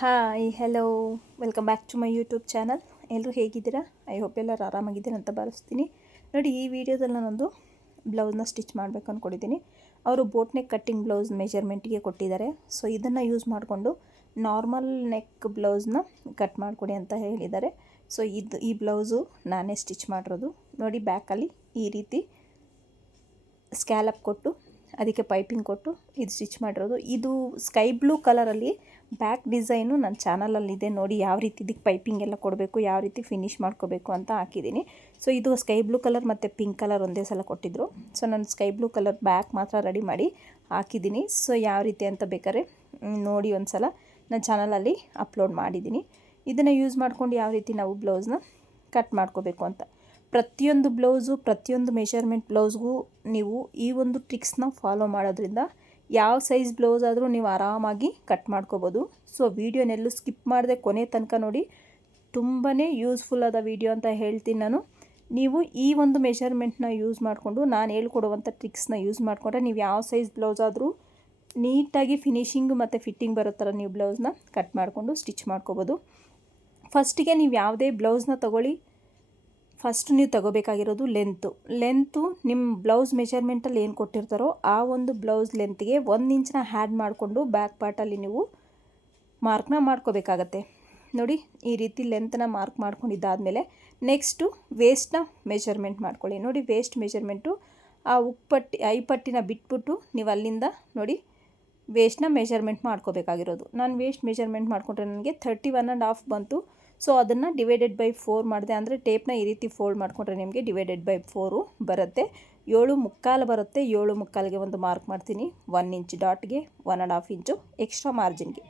Hi hello welcome back to my YouTube channel. ಎಲ್ಲರೂ ಹೇಗಿದ್ದೀರಾ? I hope ಎಲ್ಲರೂ ಆರಾಮಾಗಿದ್ದೀರಾ ಅಂತ ಭಾವಿಸ್ತೀನಿ. ನೋಡಿ, ಈ ವಿಡಿಯೋದಲ್ಲಿ ನಾನೊಂದು ಬ್ಲೌಸ್ನ ಸ್ಟಿಚ್ ಮಾಡಬೇಕು ಅಂದ್ಕೊಂಡಿದ್ದೀನಿ. ಅವರು ಬೋಟ್ ನೆಕ್ ಕಟ್ಟಿಂಗ್ ಬ್ಲೌಸ್ ಮೆಜರ್ಮೆಂಟಿಗೆ ಕೊಟ್ಟಿದ್ದಾರೆ. ಸೊ ಇದನ್ನು ಯೂಸ್ ಮಾಡಿಕೊಂಡು ನಾರ್ಮಲ್ ನೆಕ್ ಬ್ಲೌಸ್ನ ಕಟ್ ಮಾಡಿಕೊಡಿ ಅಂತ ಹೇಳಿದ್ದಾರೆ. ಸೊ ಈ ಬ್ಲೌಸು ನಾನೇ ಸ್ಟಿಚ್ ಮಾಡಿರೋದು. ನೋಡಿ, ಬ್ಯಾಕಲ್ಲಿ ಈ ರೀತಿ ಸ್ಕ್ಯಾಲಪ್ ಕೊಟ್ಟು ಅದಕ್ಕೆ ಪೈಪಿಂಗ್ ಕೊಟ್ಟು ಇದು ಸ್ಟಿಚ್ ಮಾಡಿರೋದು. ಇದು ಸ್ಕೈ ಬ್ಲೂ ಕಲರಲ್ಲಿ ಬ್ಯಾಕ್ ಡಿಸೈನು ನನ್ನ ಚಾನಲಲ್ಲಿದೆ. ನೋಡಿ ಯಾವ ರೀತಿ ಇದಕ್ಕೆ ಪೈಪಿಂಗ್ ಎಲ್ಲ ಕೊಡಬೇಕು, ಯಾವ ರೀತಿ ಫಿನಿಶ್ ಮಾಡ್ಕೋಬೇಕು ಅಂತ ಹಾಕಿದ್ದೀನಿ. ಸೊ ಇದು ಸ್ಕೈ ಬ್ಲೂ ಕಲರ್ ಮತ್ತು ಪಿಂಕ್ ಕಲರ್ ಒಂದೇ ಸಲ ಕೊಟ್ಟಿದ್ದರು. ಸೊ ನಾನು ಸ್ಕೈ ಬ್ಲೂ ಕಲರ್ ಬ್ಯಾಕ್ ಮಾತ್ರ ರೆಡಿ ಮಾಡಿ ಹಾಕಿದ್ದೀನಿ. ಸೊ ಯಾವ ರೀತಿ ಅಂತ ಬೇಕಾದ್ರೆ ನೋಡಿ ಒಂದು ಸಲ ನನ್ನ ಚಾನಲಲ್ಲಿ ಅಪ್ಲೋಡ್ ಮಾಡಿದ್ದೀನಿ. ಇದನ್ನು ಯೂಸ್ ಮಾಡ್ಕೊಂಡು ಯಾವ ರೀತಿ ನಾವು ಬ್ಲೌಸ್ನ ಕಟ್ ಮಾಡ್ಕೋಬೇಕು ಅಂತ. ಪ್ರತಿಯೊಂದು ಬ್ಲೌಸು, ಪ್ರತಿಯೊಂದು ಮೆಷರ್ಮೆಂಟ್ ಬ್ಲೌಸ್ಗೂ ನೀವು ಈ ಒಂದು ಟ್ರಿಕ್ಸ್ನ ಫಾಲೋ ಮಾಡೋದ್ರಿಂದ ಯಾವ ಸೈಜ್ ಬ್ಲೌಸ್ ಆದರೂ ನೀವು ಆರಾಮಾಗಿ ಕಟ್ ಮಾಡ್ಕೋಬೋದು. ಸೊ ವೀಡಿಯೋನೆಲ್ಲೂ ಸ್ಕಿಪ್ ಮಾಡದೆ ಕೊನೆ ತನಕ ನೋಡಿ. ತುಂಬಾ ಯೂಸ್ಫುಲ್ ಆದ ವೀಡಿಯೋ ಅಂತ ಹೇಳ್ತೀನಿ ನಾನು. ನೀವು ಈ ಒಂದು ಮೆಷರ್ಮೆಂಟ್ನ ಯೂಸ್ ಮಾಡಿಕೊಂಡು ನಾನು ಹೇಳ್ಕೊಡುವಂಥ ಟ್ರಿಕ್ಸ್ನ ಯೂಸ್ ಮಾಡಿಕೊಂಡ್ರೆ ನೀವು ಯಾವ ಸೈಜ್ ಬ್ಲೌಸ್ ಆದರೂ ನೀಟಾಗಿ ಫಿನಿಶಿಂಗ್ ಮತ್ತು ಫಿಟ್ಟಿಂಗ್ ಬರೋ ಥರ ನೀವು ಬ್ಲೌಸ್ನ ಕಟ್ ಮಾಡಿಕೊಂಡು ಸ್ಟಿಚ್ ಮಾಡ್ಕೋಬೋದು. ಫಸ್ಟಿಗೆ ನೀವು ಯಾವುದೇ ಬ್ಲೌಸ್ನ ತೊಗೊಳ್ಳಿ, ಫಸ್ಟ್ ನೀವು ತಗೋಬೇಕಾಗಿರೋದು ಲೆಂತು ನಿಮ್ಮ ಬ್ಲೌಸ್ ಮೆಷರ್ಮೆಂಟಲ್ಲಿ ಏನು ಕೊಟ್ಟಿರ್ತಾರೋ ಆ ಒಂದು ಬ್ಲೌಸ್ ಲೆಂತ್ಗೆ 1 ಇಂಚನ್ನ ಹ್ಯಾಡ್ ಮಾಡಿಕೊಂಡು ಬ್ಯಾಕ್ ಪಾರ್ಟಲ್ಲಿ ನೀವು ಮಾರ್ಕ್ನ ಮಾಡ್ಕೋಬೇಕಾಗತ್ತೆ. ನೋಡಿ, ಈ ರೀತಿ ಲೆಂತನ್ನ ಮಾರ್ಕ್ ಮಾಡ್ಕೊಂಡಿದ್ದಾದಮೇಲೆ ನೆಕ್ಸ್ಟು ವೇಸ್ಟ್ನ ಮೆಷರ್ಮೆಂಟ್ ಮಾಡ್ಕೊಳ್ಳಿ. ನೋಡಿ, ವೇಸ್ಟ್ ಮೆಷರ್ಮೆಂಟು ಆ ಐಪಟ್ಟಿನ ಬಿಟ್ಬಿಟ್ಟು ನೀವು ಅಲ್ಲಿಂದ ನೋಡಿ ವೇಸ್ಟ್ನ ಮೆಷರ್ಮೆಂಟ್ ಮಾಡ್ಕೋಬೇಕಾಗಿರೋದು. ನಾನು ವೇಸ್ಟ್ ಮೆಷರ್ಮೆಂಟ್ ಮಾಡಿಕೊಂಡ್ರೆ ನನಗೆ 31.5 ಬಂತು. ಸೊ ಅದನ್ನು ಡಿವೈಡೆಡ್ ಬೈ 4 ಮಾಡಿದೆ. ಅಂದರೆ ಟೇಪ್ನ ಈ ರೀತಿ ಫೋಲ್ಡ್ ಮಾಡಿಕೊಂಡ್ರೆ ನಿಮಗೆ ಡಿವೈಡೆಡ್ ಬೈ 4 ಬರುತ್ತೆ. 7.75 ಬರುತ್ತೆ. 7.75ಗೆ ಒಂದು ಮಾರ್ಕ್ ಮಾಡ್ತೀನಿ. 1 ಇಂಚ್ ಡಾಟ್ಗೆ 1.5 ಇಂಚು ಎಕ್ಸ್ಟ್ರಾ ಮಾರ್ಜಿನ್ಗೆ.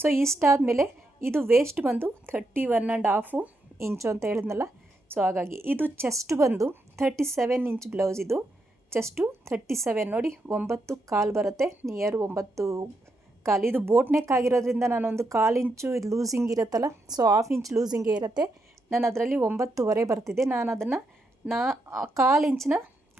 ಸೊ ಇಷ್ಟಾದಮೇಲೆ ಇದು ವೇಸ್ಟ್ ಬಂದು 31.5 ಇಂಚು ಅಂತ ಹೇಳಿದ್ನಲ್ಲ. ಸೊ ಹಾಗಾಗಿ ಇದು ಚೆಸ್ಟ್ ಬಂದು 37 ಇಂಚ್ ಬ್ಲೌಸ್. ಇದು ಚೆಸ್ಟು 37 ನೋಡಿ 9.25 ಬರುತ್ತೆ. ನಿಯರ್ 9.25. ಇದು ಬೋಟ್ ನೆಕ್ ಆಗಿರೋದ್ರಿಂದ ನಾನೊಂದು 1/4 ಇಂಚು ಇದು ಲೂಸಿಂಗ್ ಇರುತ್ತಲ್ಲ, ಸೊ 1/2 ಇಂಚ್ ಲೂಸಿಂಗೇ ಇರುತ್ತೆ. ನಾನು ಅದರಲ್ಲಿ 9.25 ಬರ್ತಿದೆ. ನಾನು ಅದನ್ನು 1/4 ಇಂಚನ್ನ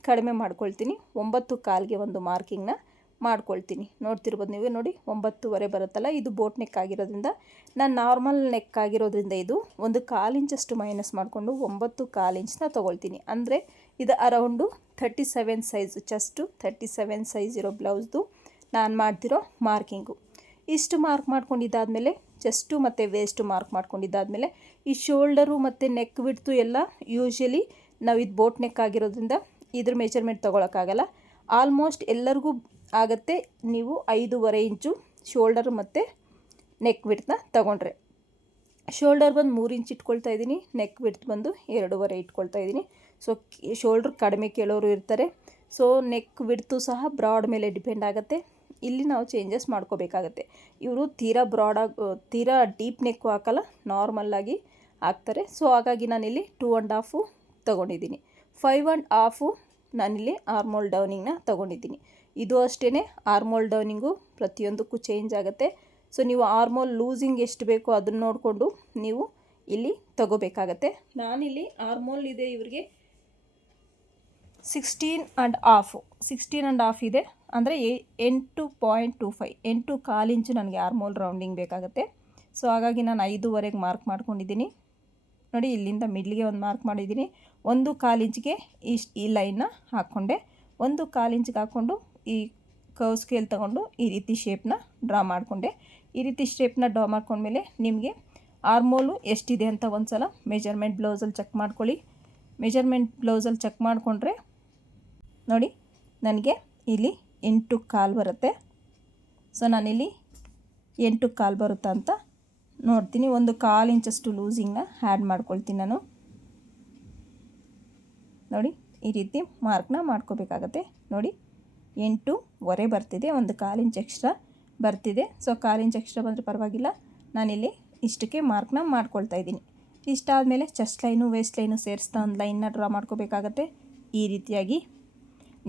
ಕಡಿಮೆ ಮಾಡ್ಕೊಳ್ತೀನಿ. 9.25ಗೆ ಒಂದು ಮಾರ್ಕಿಂಗ್ನ ಮಾಡ್ಕೊಳ್ತೀನಿ. ನೋಡ್ತಿರ್ಬೋದು ನೀವು. ನೋಡಿ 9.25 ಬರುತ್ತಲ್ಲ, ಇದು ಬೋಟ್ ನೆಕ್ ಆಗಿರೋದ್ರಿಂದ ನಾನು ನಾರ್ಮಲ್ ನೆಕ್ ಆಗಿರೋದ್ರಿಂದ ಇದು ಒಂದು 1/4 ಇಂಚಷ್ಟು ಮೈನಸ್ ಮಾಡಿಕೊಂಡು 9.25 ಇಂಚನ್ನ ತೊಗೊಳ್ತೀನಿ. ಅಂದರೆ ಇದು ಅರೌಂಡು 37 ಸೈಜ್, ಚೆಸ್ಟು 37 ಸೈಜ್ ಇರೋ ಬ್ಲೌಸ್ದು ನಾನು ಮಾಡ್ತಿರೋ ಮಾರ್ಕಿಂಗು. ಇಷ್ಟು ಮಾರ್ಕ್ ಮಾಡ್ಕೊಂಡಿದ್ದಾದಮೇಲೆ ಚೆಸ್ಟು ಮತ್ತು ವೇಸ್ಟು ಮಾರ್ಕ್ ಮಾಡ್ಕೊಂಡಿದ್ದಾದಮೇಲೆ ಈ ಶೋಲ್ಡರು ಮತ್ತು ನೆಕ್ ಬಿಡ್ತು ಎಲ್ಲ ಯೂಶ್ವಲಿ ನಾವು ಇದು ಬೋಟ್ ನೆಕ್ ಆಗಿರೋದ್ರಿಂದ ಇದ್ರ ಮೆಜರ್ಮೆಂಟ್ ತೊಗೊಳಕ್ಕಾಗಲ್ಲ. ಆಲ್ಮೋಸ್ಟ್ ಎಲ್ಲರಿಗೂ ಆಗುತ್ತೆ. ನೀವು 5.25 ಇಂಚು ಶೋಲ್ಡರ್ ಮತ್ತು ನೆಕ್ ಬಿಡ್ತನ್ನ ತೊಗೊಂಡ್ರೆ. ಶೋಲ್ಡರ್ ಬಂದು 3 ಇಂಚ್ ಇಟ್ಕೊಳ್ತಾ ಇದ್ದೀನಿ, ನೆಕ್ ಬಿಡ್ತು ಬಂದು 2.25 ಇಟ್ಕೊಳ್ತಾ ಇದ್ದೀನಿ. ಸೊ ಶೋಲ್ಡ್ರ್ ಕಡಿಮೆ ಕೇಳೋರು ಇರ್ತಾರೆ. ಸೊ ನೆಕ್ ಬಿಡ್ತು ಸಹ ಬ್ರಾಡ್ ಮೇಲೆ ಡಿಪೆಂಡ್ ಆಗುತ್ತೆ. ಇಲ್ಲಿ ನಾವು ಚೇಂಜಸ್ ಮಾಡ್ಕೋಬೇಕಾಗತ್ತೆ. ಇವರು ತೀರಾ ಡೀಪ್ ನೆಕ್ಕು ಹಾಕಲ್ಲ, ನಾರ್ಮಲ್ಲಾಗಿ ಹಾಕ್ತಾರೆ. ಸೊ ಹಾಗಾಗಿ ನಾನಿಲ್ಲಿ 2.5 ತೊಗೊಂಡಿದ್ದೀನಿ. 5.5 ನಾನಿಲ್ಲಿ ಆರ್ಮೋಲ್ ಡೌನಿಂಗ್ನ ತೊಗೊಂಡಿದ್ದೀನಿ. ಇದು ಅಷ್ಟೇ, ಆರ್ಮೋಲ್ ಡೌನಿಂಗು ಪ್ರತಿಯೊಂದಕ್ಕೂ ಚೇಂಜ್ ಆಗುತ್ತೆ. ಸೊ ನೀವು ಆರ್ಮೋಲ್ ಲೂಸಿಂಗ್ ಎಷ್ಟು ಬೇಕೋ ಅದನ್ನು ನೋಡಿಕೊಂಡು ನೀವು ಇಲ್ಲಿ ತಗೋಬೇಕಾಗತ್ತೆ. ನಾನಿಲ್ಲಿ ಆರ್ಮೋಲ್ ಇದೆ ಇವ್ರಿಗೆ 16.5 ಇದೆ. ಅಂದರೆ 8.25 8.25 ಇಂಚು ನನಗೆ ಆರ್ಮೋಲ್ ರೌಂಡಿಂಗ್ ಬೇಕಾಗುತ್ತೆ. ಸೊ ಹಾಗಾಗಿ ನಾನು 5.25ಗೆ ಮಾರ್ಕ್ ಮಾಡ್ಕೊಂಡಿದ್ದೀನಿ. ನೋಡಿ, ಇಲ್ಲಿಂದ ಮಿಡ್ಲಿಗೆ ಒಂದು ಮಾರ್ಕ್ ಮಾಡಿದ್ದೀನಿ. 1.25 ಇಂಚಿಗೆ ಈ ಲೈನ್ನ ಹಾಕ್ಕೊಂಡೆ. 1.25 ಇಂಚಿಗೆ ಹಾಕ್ಕೊಂಡು ಈ ಕರ್ವ್ ಸ್ಕೇಲ್ ತೊಗೊಂಡು ಈ ರೀತಿ ಶೇಪ್ನ ಡ್ರಾ ಮಾಡಿಕೊಂಡೆ. ಈ ರೀತಿ ಶೇಪ್ನ ಡ್ರಾ ಮಾಡ್ಕೊಂಡ್ಮೇಲೆ ನಿಮಗೆ ಆರ್ಮೋಲು ಎಷ್ಟಿದೆ ಅಂತ ಒಂದು ಸಲ ಮೆಜರ್ಮೆಂಟ್ ಬ್ಲೌಸಲ್ಲಿ ಚೆಕ್ ಮಾಡ್ಕೊಳ್ಳಿ. ಮೆಜರ್ಮೆಂಟ್ ಬ್ಲೌಸಲ್ಲಿ ಚೆಕ್ ಮಾಡಿಕೊಂಡ್ರೆ ನೋಡಿ ನನಗೆ ಇಲ್ಲಿ 8.25 ಬರುತ್ತೆ. ಸೊ ನಾನಿಲ್ಲಿ 8.25 ಬರುತ್ತಾ ಅಂತ ನೋಡ್ತೀನಿ. 1/4 ಇಂಚಷ್ಟು ಲೂಸಿಂಗ್ನ ಆ್ಯಡ್ ಮಾಡ್ಕೊಳ್ತೀನಿ ನಾನು. ನೋಡಿ, ಈ ರೀತಿ ಮಾರ್ಕ್ನ ಮಾಡ್ಕೋಬೇಕಾಗತ್ತೆ. ನೋಡಿ 8.25 ಬರ್ತಿದೆ, 1/4 ಇಂಚ್ ಎಕ್ಸ್ಟ್ರಾ ಬರ್ತಿದೆ. ಸೊ 1/4 ಇಂಚ್ ಎಕ್ಸ್ಟ್ರಾ ಬಂದರೆ ಪರವಾಗಿಲ್ಲ. ನಾನಿಲ್ಲಿ ಇಷ್ಟಕ್ಕೆ ಮಾರ್ಕ್ನ ಮಾಡ್ಕೊಳ್ತಾ ಇದ್ದೀನಿ. ಇಷ್ಟಾದಮೇಲೆ ಚೆಸ್ಟ್ ಲೈನು ವೇಸ್ಟ್ ಲೈನು ಸೇರಿಸ್ತಾ ಒಂದು ಲೈನ್ನ ಡ್ರಾ ಮಾಡ್ಕೋಬೇಕಾಗತ್ತೆ. ಈ ರೀತಿಯಾಗಿ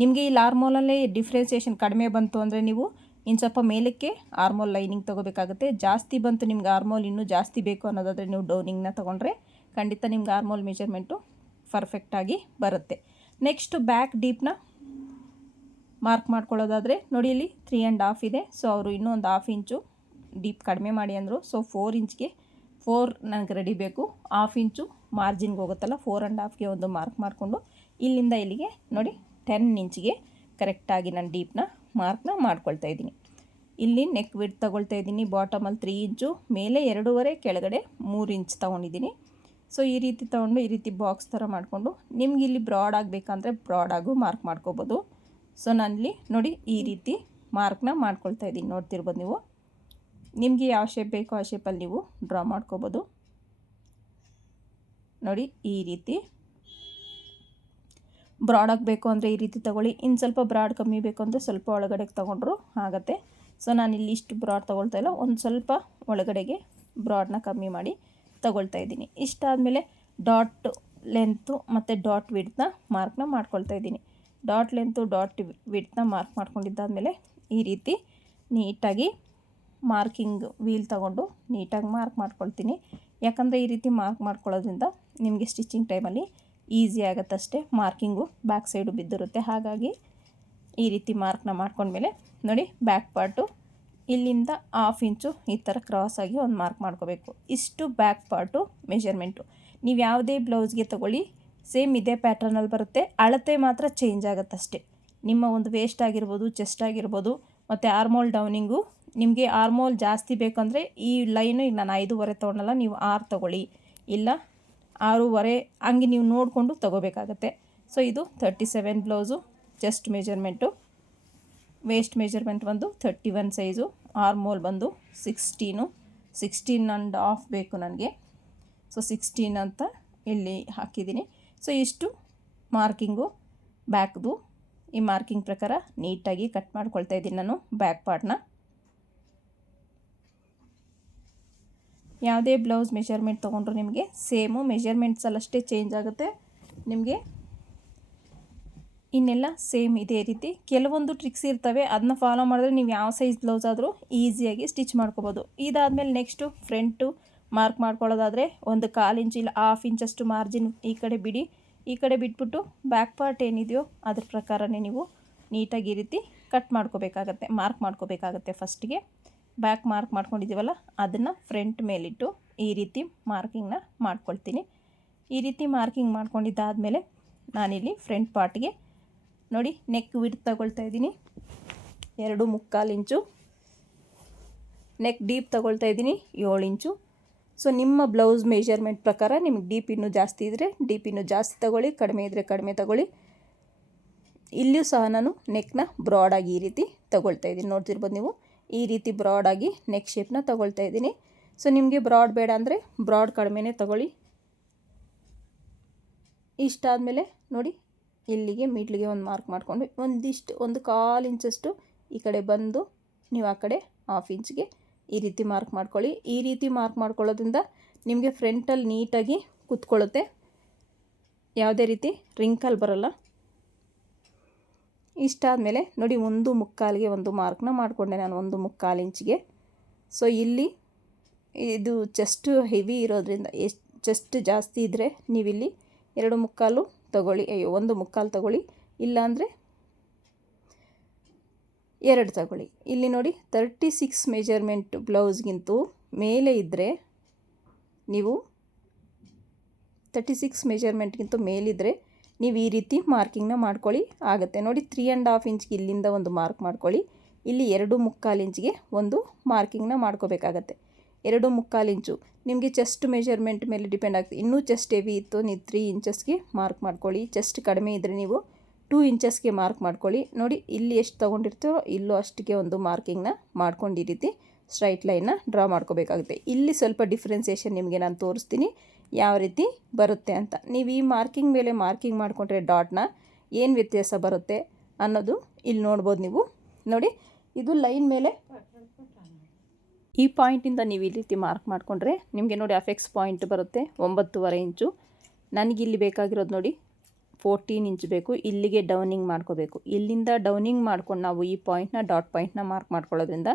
ನಿಮಗೆ ಇಲ್ಲಿ ಆರ್ಮೋಲಲ್ಲೇ ಡಿಫ್ರೆನ್ಸಿಯೇಷನ್ ಕಡಿಮೆ ಬಂತು ಅಂದರೆ ನೀವು ಇನ್ನು ಸ್ವಲ್ಪ ಮೇಲಕ್ಕೆ ಆರ್ಮೋಲ್ ಲೈನಿಂಗ್ ತೊಗೋಬೇಕಾಗುತ್ತೆ. ಜಾಸ್ತಿ ಬಂತು ನಿಮ್ಗೆ ಆರ್ಮೋಲ್ ಇನ್ನೂ ಜಾಸ್ತಿ ಬೇಕು ಅನ್ನೋದಾದರೆ ನೀವು ಡೌನಿಂಗ್ನ ತೊಗೊಂಡ್ರೆ ಖಂಡಿತ ನಿಮ್ಗೆ ಆರ್ಮೋಲ್ ಮೆಜರ್ಮೆಂಟು ಪರ್ಫೆಕ್ಟಾಗಿ ಬರುತ್ತೆ. ನೆಕ್ಸ್ಟು ಬ್ಯಾಕ್ ಡೀಪ್ನ ಮಾರ್ಕ್ ಮಾಡ್ಕೊಳ್ಳೋದಾದರೆ ನೋಡಿ, ಇಲ್ಲಿ 3.5 ಇದೆ. ಸೊ ಅವರು ಇನ್ನೂ ಒಂದು 1/2 ಇಂಚು ಡೀಪ್ ಕಡಿಮೆ ಮಾಡಿ ಅಂದರು. ಸೊ 4 ಇಂಚ್ಗೆ 4 ನನಗೆ ರೆಡಿ ಬೇಕು. 1/2 ಇಂಚು ಮಾರ್ಜಿನ್ಗೆ ಹೋಗುತ್ತಲ್ಲ, 4.5ಗೆ ಒಂದು ಮಾರ್ಕ್ ಮಾಡಿಕೊಂಡು ಇಲ್ಲಿಂದ ಇಲ್ಲಿಗೆ ನೋಡಿ 10 ಇಂಚ್ಗೆ ಕರೆಕ್ಟಾಗಿ ನಾನು ಡೀಪ್ನ ಮಾರ್ಕ್ನ ಮಾಡ್ಕೊಳ್ತಾ ಇದ್ದೀನಿ. ಇಲ್ಲಿ ನೆಕ್ ವಿಡ್ತ್ ತೊಗೊಳ್ತಾ ಇದ್ದೀನಿ. ಬಾಟಮಲ್ಲಿ 3 ಇಂಚು, ಮೇಲೆ 2.5, ಕೆಳಗಡೆ 3 ಇಂಚ್ ತೊಗೊಂಡಿದ್ದೀನಿ. ಸೊ ಈ ರೀತಿ ತೊಗೊಂಡು ಈ ರೀತಿ ಬಾಕ್ಸ್ ಥರ ಮಾಡಿಕೊಂಡು ನಿಮ್ಗೆ ಇಲ್ಲಿ ಬ್ರಾಡ್ ಆಗಬೇಕಂದ್ರೆ ಬ್ರಾಡಾಗೂ ಮಾರ್ಕ್ ಮಾಡ್ಕೋಬೋದು. ಸೊ ನಾನಿಲ್ಲಿ ನೋಡಿ ಈ ರೀತಿ ಮಾರ್ಕ್ನ ಮಾಡ್ಕೊಳ್ತಾ ಇದ್ದೀನಿ. ನೋಡ್ತಿರ್ಬೋದು ನೀವು. ನಿಮಗೆ ಯಾವ ಶೇಪ್ ಬೇಕೋ ಆ ಶೇಪಲ್ಲಿ ನೀವು ಡ್ರಾ ಮಾಡ್ಕೋಬೋದು. ನೋಡಿ ಈ ರೀತಿ ಬ್ರಾಡ್ ಆಗಬೇಕು ಅಂದರೆ ಈ ರೀತಿ ತೊಗೊಳ್ಳಿ. ಇನ್ನು ಸ್ವಲ್ಪ ಬ್ರಾಡ್ ಕಮ್ಮಿ ಬೇಕು ಅಂದರೆ ಸ್ವಲ್ಪ ಒಳಗಡೆಗೆ ತೊಗೊಂಡ್ರು ಆಗುತ್ತೆ. ಸೊ ನಾನಿಲ್ಲಿ ಇಷ್ಟು ಬ್ರಾಡ್ ತೊಗೊಳ್ತಾ ಇಲ್ಲ, ಒಂದು ಸ್ವಲ್ಪ ಒಳಗಡೆಗೆ ಬ್ರಾಡ್ನ ಕಮ್ಮಿ ಮಾಡಿ ತೊಗೊಳ್ತಾ ಇದ್ದೀನಿ. ಇಷ್ಟಾದಮೇಲೆ ಡಾಟ್ ಲೆಂತು ಮತ್ತು ಡಾಟ್ ವಿಡ್ತ್ನ ಮಾರ್ಕ್ನ ಮಾಡ್ಕೊಳ್ತಾ ಇದ್ದೀನಿ. ಡಾಟ್ ಲೆಂತು ಡಾಟ್ ವಿಡ್ತ್ನ ಮಾರ್ಕ್ ಮಾಡ್ಕೊಂಡಿದ್ದಾದಮೇಲೆ ಈ ರೀತಿ ನೀಟಾಗಿ ಮಾರ್ಕಿಂಗ್ ವೀಲ್ ತೊಗೊಂಡು ನೀಟಾಗಿ ಮಾರ್ಕ್ ಮಾಡ್ಕೊಳ್ತೀನಿ. ಯಾಕಂದರೆ ಈ ರೀತಿ ಮಾರ್ಕ್ ಮಾಡ್ಕೊಳ್ಳೋದ್ರಿಂದ ನಿಮಗೆ ಸ್ಟಿಚಿಂಗ್ ಟೈಮಲ್ಲಿ ಈಸಿ ಆಗುತ್ತಷ್ಟೇ. ಮಾರ್ಕಿಂಗು ಬ್ಯಾಕ್ ಸೈಡು ಬಿದ್ದಿರುತ್ತೆ. ಹಾಗಾಗಿ ಈ ರೀತಿ ಮಾರ್ಕ್ನ ಮಾಡ್ಕೊಂಡ್ಮೇಲೆ ನೋಡಿ ಬ್ಯಾಕ್ ಪಾರ್ಟು ಇಲ್ಲಿಂದ 1/2 ಇಂಚು ಈ ಥರ ಕ್ರಾಸಾಗಿ ಒಂದು ಮಾರ್ಕ್ ಮಾಡ್ಕೋಬೇಕು. ಇಷ್ಟು ಬ್ಯಾಕ್ ಪಾರ್ಟು ಮೆಷರ್ಮೆಂಟು. ನೀವು ಯಾವುದೇ ಬ್ಲೌಸ್ಗೆ ತೊಗೊಳ್ಳಿ ಸೇಮ್ ಇದೇ ಪ್ಯಾಟ್ರನಲ್ಲಿ ಬರುತ್ತೆ. ಅಳತೆ ಮಾತ್ರ ಚೇಂಜ್ ಆಗುತ್ತಷ್ಟೇ. ನಿಮ್ಮ ಒಂದು ವೇಸ್ಟ್ ಆಗಿರ್ಬೋದು, ಚೆಸ್ಟ್ ಆಗಿರ್ಬೋದು, ಮತ್ತು ಆರ್ಮೋಲ್ ಡೌನಿಂಗು. ನಿಮಗೆ ಆರ್ಮೋಲ್ ಜಾಸ್ತಿ ಬೇಕಂದರೆ ಈ ಲೈನು ಈಗ ನಾನು 5.5 ತೊಗೊಳಲ್ಲ, ನೀವು 6 ತೊಗೊಳ್ಳಿ, ಇಲ್ಲ 6.5 ಹಂಗೆ ನೀವು ನೋಡಿಕೊಂಡು ತೊಗೋಬೇಕಾಗತ್ತೆ. ಸೊ ಇದು 37 blouse chest measurement. Waste measurement ಬಂದು 31 ಸೈಜು. ಆರ್ಮೋಲ್ ಬಂದು 16.5 ಬೇಕು ನನಗೆ. ಸೊ 16 ಅಂತ ಇಲ್ಲಿ ಹಾಕಿದ್ದೀನಿ. ಸೊ ಇಷ್ಟು ಮಾರ್ಕಿಂಗು ಬ್ಯಾಕ್ದು. ಈ ಮಾರ್ಕಿಂಗ್ ಪ್ರಕಾರ ನೀಟಾಗಿ ಕಟ್ ಮಾಡ್ಕೊಳ್ತಾ ಇದ್ದೀನಿ ನಾನು ಬ್ಯಾಕ್ ಪಾರ್ಟ್ನ. ಯಾವುದೇ ಬ್ಲೌಸ್ ಮೆಷರ್ಮೆಂಟ್ ತೊಗೊಂಡ್ರು ನಿಮಗೆ ಸೇಮು ಮೆಷರ್ಮೆಂಟ್ಸಲ್ಲಷ್ಟೇ ಚೇಂಜ್ ಆಗುತ್ತೆ. ನಿಮಗೆ ಇನ್ನೆಲ್ಲ ಸೇಮ್ ಇದೇ ರೀತಿ. ಕೆಲವೊಂದು ಟ್ರಿಕ್ಸ್ ಇರ್ತವೆ, ಅದನ್ನ ಫಾಲೋ ಮಾಡಿದ್ರೆ ನೀವು ಯಾವ ಸೈಜ್ ಬ್ಲೌಸ್ ಆದರೂ ಈಸಿಯಾಗಿ ಸ್ಟಿಚ್ ಮಾಡ್ಕೋಬೋದು. ಇದಾದಮೇಲೆ ನೆಕ್ಸ್ಟು ಫ್ರಂಟು ಮಾರ್ಕ್ ಮಾಡ್ಕೊಳ್ಳೋದಾದರೆ ಒಂದು 1/4 ಇಂಚ್ ಇಲ್ಲ 1/2 ಇಂಚಷ್ಟು ಮಾರ್ಜಿನ್ ಈ ಕಡೆ ಬಿಡಿ. ಈ ಕಡೆ ಬಿಟ್ಬಿಟ್ಟು ಬ್ಯಾಕ್ ಪಾರ್ಟ್ ಏನಿದೆಯೋ ಅದ್ರ ಪ್ರಕಾರನೇ ನೀವು ನೀಟಾಗಿ ಈ ರೀತಿ ಕಟ್ ಮಾಡ್ಕೋಬೇಕಾಗತ್ತೆ, ಮಾರ್ಕ್ ಮಾಡ್ಕೋಬೇಕಾಗತ್ತೆ. ಫಸ್ಟಿಗೆ ಬ್ಯಾಕ್ ಮಾರ್ಕ್ ಮಾಡ್ಕೊಂಡಿದ್ದೀವಲ್ಲ ಅದನ್ನು ಫ್ರಂಟ್ ಮೇಲಿಟ್ಟು ಈ ರೀತಿ ಮಾರ್ಕಿಂಗ್ನ ಮಾಡ್ಕೊಳ್ತೀನಿ. ಈ ರೀತಿ ಮಾರ್ಕಿಂಗ್ ಮಾಡ್ಕೊಂಡಿದ್ದಾದಮೇಲೆ ನಾನಿಲ್ಲಿ ಫ್ರಂಟ್ ಪಾರ್ಟ್ಗೆ ನೋಡಿ ನೆಕ್ ವಿಡ್ತ್ ತಗೊಳ್ತಾ ಇದ್ದೀನಿ 2.25 ಇಂಚು. ನೆಕ್ ಡೀಪ್ ತಗೊಳ್ತಾ ಇದ್ದೀನಿ 7 ಇಂಚು. ಸೊ ನಿಮ್ಮ ಬ್ಲೌಸ್ ಮೆಷರ್ಮೆಂಟ್ ಪ್ರಕಾರ ನಿಮಗೆ ಡೀಪ್ ಇನ್ನೂ ಜಾಸ್ತಿ ಇದ್ದರೆ ಡೀಪ್ ಇನ್ನೂ ಜಾಸ್ತಿ ತಗೊಳ್ಳಿ, ಕಡಿಮೆ ಇದ್ದರೆ ಕಡಿಮೆ ತಗೊಳ್ಳಿ. ಇಲ್ಲಿಯೂ ಸಹ ನಾನು ನೆಕ್ನ ಬ್ರಾಡಾಗಿ ಈ ರೀತಿ ತಗೊಳ್ತಾ ಇದ್ದೀನಿ. ನೋಡ್ತಿರ್ಬೋದು ನೀವು, ಈ ರೀತಿ ಬ್ರಾಡಾಗಿ ನೆಕ್ ಶೇಪ್ನ ತಗೊಳ್ತಾ ಇದ್ದೀನಿ. ಸೊ ನಿಮಗೆ ಬ್ರಾಡ್ ಬೇಡ ಅಂದರೆ ಬ್ರಾಡ್ ಕಡಿಮೆನೇ ತಗೊಳ್ಳಿ. ಇಷ್ಟಾದಮೇಲೆ ನೋಡಿ ಇಲ್ಲಿಗೆ ಮಿಡ್ಲಿಗೆ ಒಂದು ಮಾರ್ಕ್ ಮಾಡಿಕೊಂಡು ಒಂದು 1/4 ಇಂಚಷ್ಟು ಈ ಕಡೆ ಬಂದು ನೀವು ಆ ಕಡೆ 1/2 ಇಂಚ್ಗೆ ಈ ರೀತಿ ಮಾರ್ಕ್ ಮಾಡ್ಕೊಳ್ಳಿ. ಈ ರೀತಿ ಮಾರ್ಕ್ ಮಾಡ್ಕೊಳ್ಳೋದ್ರಿಂದ ನಿಮಗೆ ಫ್ರಂಟಲ್ಲಿ ನೀಟಾಗಿ ಕೂತ್ಕೊಳ್ಳುತ್ತೆ, ಯಾವುದೇ ರೀತಿ ರಿಂಕಲ್ ಬರೋಲ್ಲ. ಇಷ್ಟಾದಮೇಲೆ ನೋಡಿ 1/4ಗೆ ಒಂದು ಮಾರ್ಕ್ನ ಮಾಡಿಕೊಂಡೆ ನಾನು 1/4 ಇಂಚ್ಗೆ. ಸೊ ಇಲ್ಲಿ ಇದು ಚೆಸ್ಟ್ ಹೆವಿ ಇರೋದ್ರಿಂದ ಚೆಸ್ಟ್ ಜಾಸ್ತಿ ಇದ್ದರೆ ನೀವಿಲ್ಲಿ 2/4 ತಗೊಳ್ಳಿ, 1/4 ತಗೊಳ್ಳಿ, ಇಲ್ಲಾಂದರೆ 2 ತಗೊಳ್ಳಿ. ಇಲ್ಲಿ ನೋಡಿ 36 ಮೆಜರ್ಮೆಂಟ್ ಬ್ಲೌಸ್ಗಿಂತೂ ಮೇಲೆ ಇದ್ದರೆ ನೀವು 36 ಮೆಜರ್ಮೆಂಟ್ಗಿಂತ ಮೇಲಿದ್ದರೆ ನೀವು ಈ ರೀತಿ ಮಾರ್ಕಿಂಗ್ನ ಮಾಡ್ಕೊಳ್ಳಿ ಆಗುತ್ತೆ. ನೋಡಿ 3.5 ಇಂಚ್ಗೆ ಇಲ್ಲಿಂದ ಒಂದು ಮಾರ್ಕ್ ಮಾಡ್ಕೊಳ್ಳಿ. ಇಲ್ಲಿ 2/4 ಇಂಚ್ಗೆ ಒಂದು ಮಾರ್ಕಿಂಗ್ನ ಮಾಡ್ಕೋಬೇಕಾಗತ್ತೆ. 2/4 ಇಂಚು ನಿಮಗೆ ಚೆಸ್ಟ್ ಮೆಜರ್ಮೆಂಟ್ ಮೇಲೆ ಡಿಪೆಂಡ್ ಆಗ್ತದೆ. ಇನ್ನೂ ಚೆಸ್ಟ್ ಹೆವಿ ಇತ್ತು ನೀವು 3 ಇಂಚಸ್ಗೆ ಮಾರ್ಕ್ ಮಾಡ್ಕೊಳ್ಳಿ. ಚೆಸ್ಟ್ ಕಡಿಮೆ ಇದ್ದರೆ ನೀವು 2 ಇಂಚಸ್ಗೆ ಮಾರ್ಕ್ ಮಾಡ್ಕೊಳ್ಳಿ. ನೋಡಿ ಇಲ್ಲಿ ಎಷ್ಟು ತೊಗೊಂಡಿರ್ತೀರೋ ಇಲ್ಲೂ ಅಷ್ಟಕ್ಕೆ ಒಂದು ಮಾರ್ಕಿಂಗ್ನ ಮಾಡ್ಕೊಂಡು ಈ ರೀತಿ ಸ್ಟ್ರೈಟ್ ಲೈನ್ನ ಡ್ರಾ ಮಾಡ್ಕೋಬೇಕಾಗುತ್ತೆ. ಇಲ್ಲಿ ಸ್ವಲ್ಪ ಡಿಫ್ರೆನ್ಸಿಯೇಷನ್ ನಿಮಗೆ ನಾನು ತೋರಿಸ್ತೀನಿ ಯಾವ ರೀತಿ ಬರುತ್ತೆ ಅಂತ. ನೀವು ಈ ಮಾರ್ಕಿಂಗ್ ಮೇಲೆ ಮಾರ್ಕಿಂಗ್ ಮಾಡಿಕೊಂಡ್ರೆ ಡಾಟ್ನ ಏನು ವ್ಯತ್ಯಾಸ ಬರುತ್ತೆ ಅನ್ನೋದು ಇಲ್ಲಿ ನೋಡ್ಬೋದು ನೀವು. ನೋಡಿ ಇದು ಲೈನ್ ಮೇಲೆ ಈ ಪಾಯಿಂಟಿಂದ ನೀವು ಈ ರೀತಿ ಮಾರ್ಕ್ ಮಾಡಿಕೊಂಡ್ರೆ ನಿಮಗೆ ನೋಡಿ ಅಫೆಕ್ಸ್ ಪಾಯಿಂಟ್ ಬರುತ್ತೆ 9.5 ಇಂಚು. ನನಗಿಲ್ಲಿ ಬೇಕಾಗಿರೋದು ನೋಡಿ 14 ಇಂಚ್ ಬೇಕು. ಇಲ್ಲಿಗೆ ಡೌನಿಂಗ್ ಮಾಡ್ಕೋಬೇಕು. ಇಲ್ಲಿಂದ ಡೌನಿಂಗ್ ಮಾಡ್ಕೊಂಡು ನಾವು ಈ ಪಾಯಿಂಟ್ನ ಡಾಟ್ ಪಾಯಿಂಟ್ನ ಮಾರ್ಕ್ ಮಾಡ್ಕೊಳ್ಳೋದ್ರಿಂದ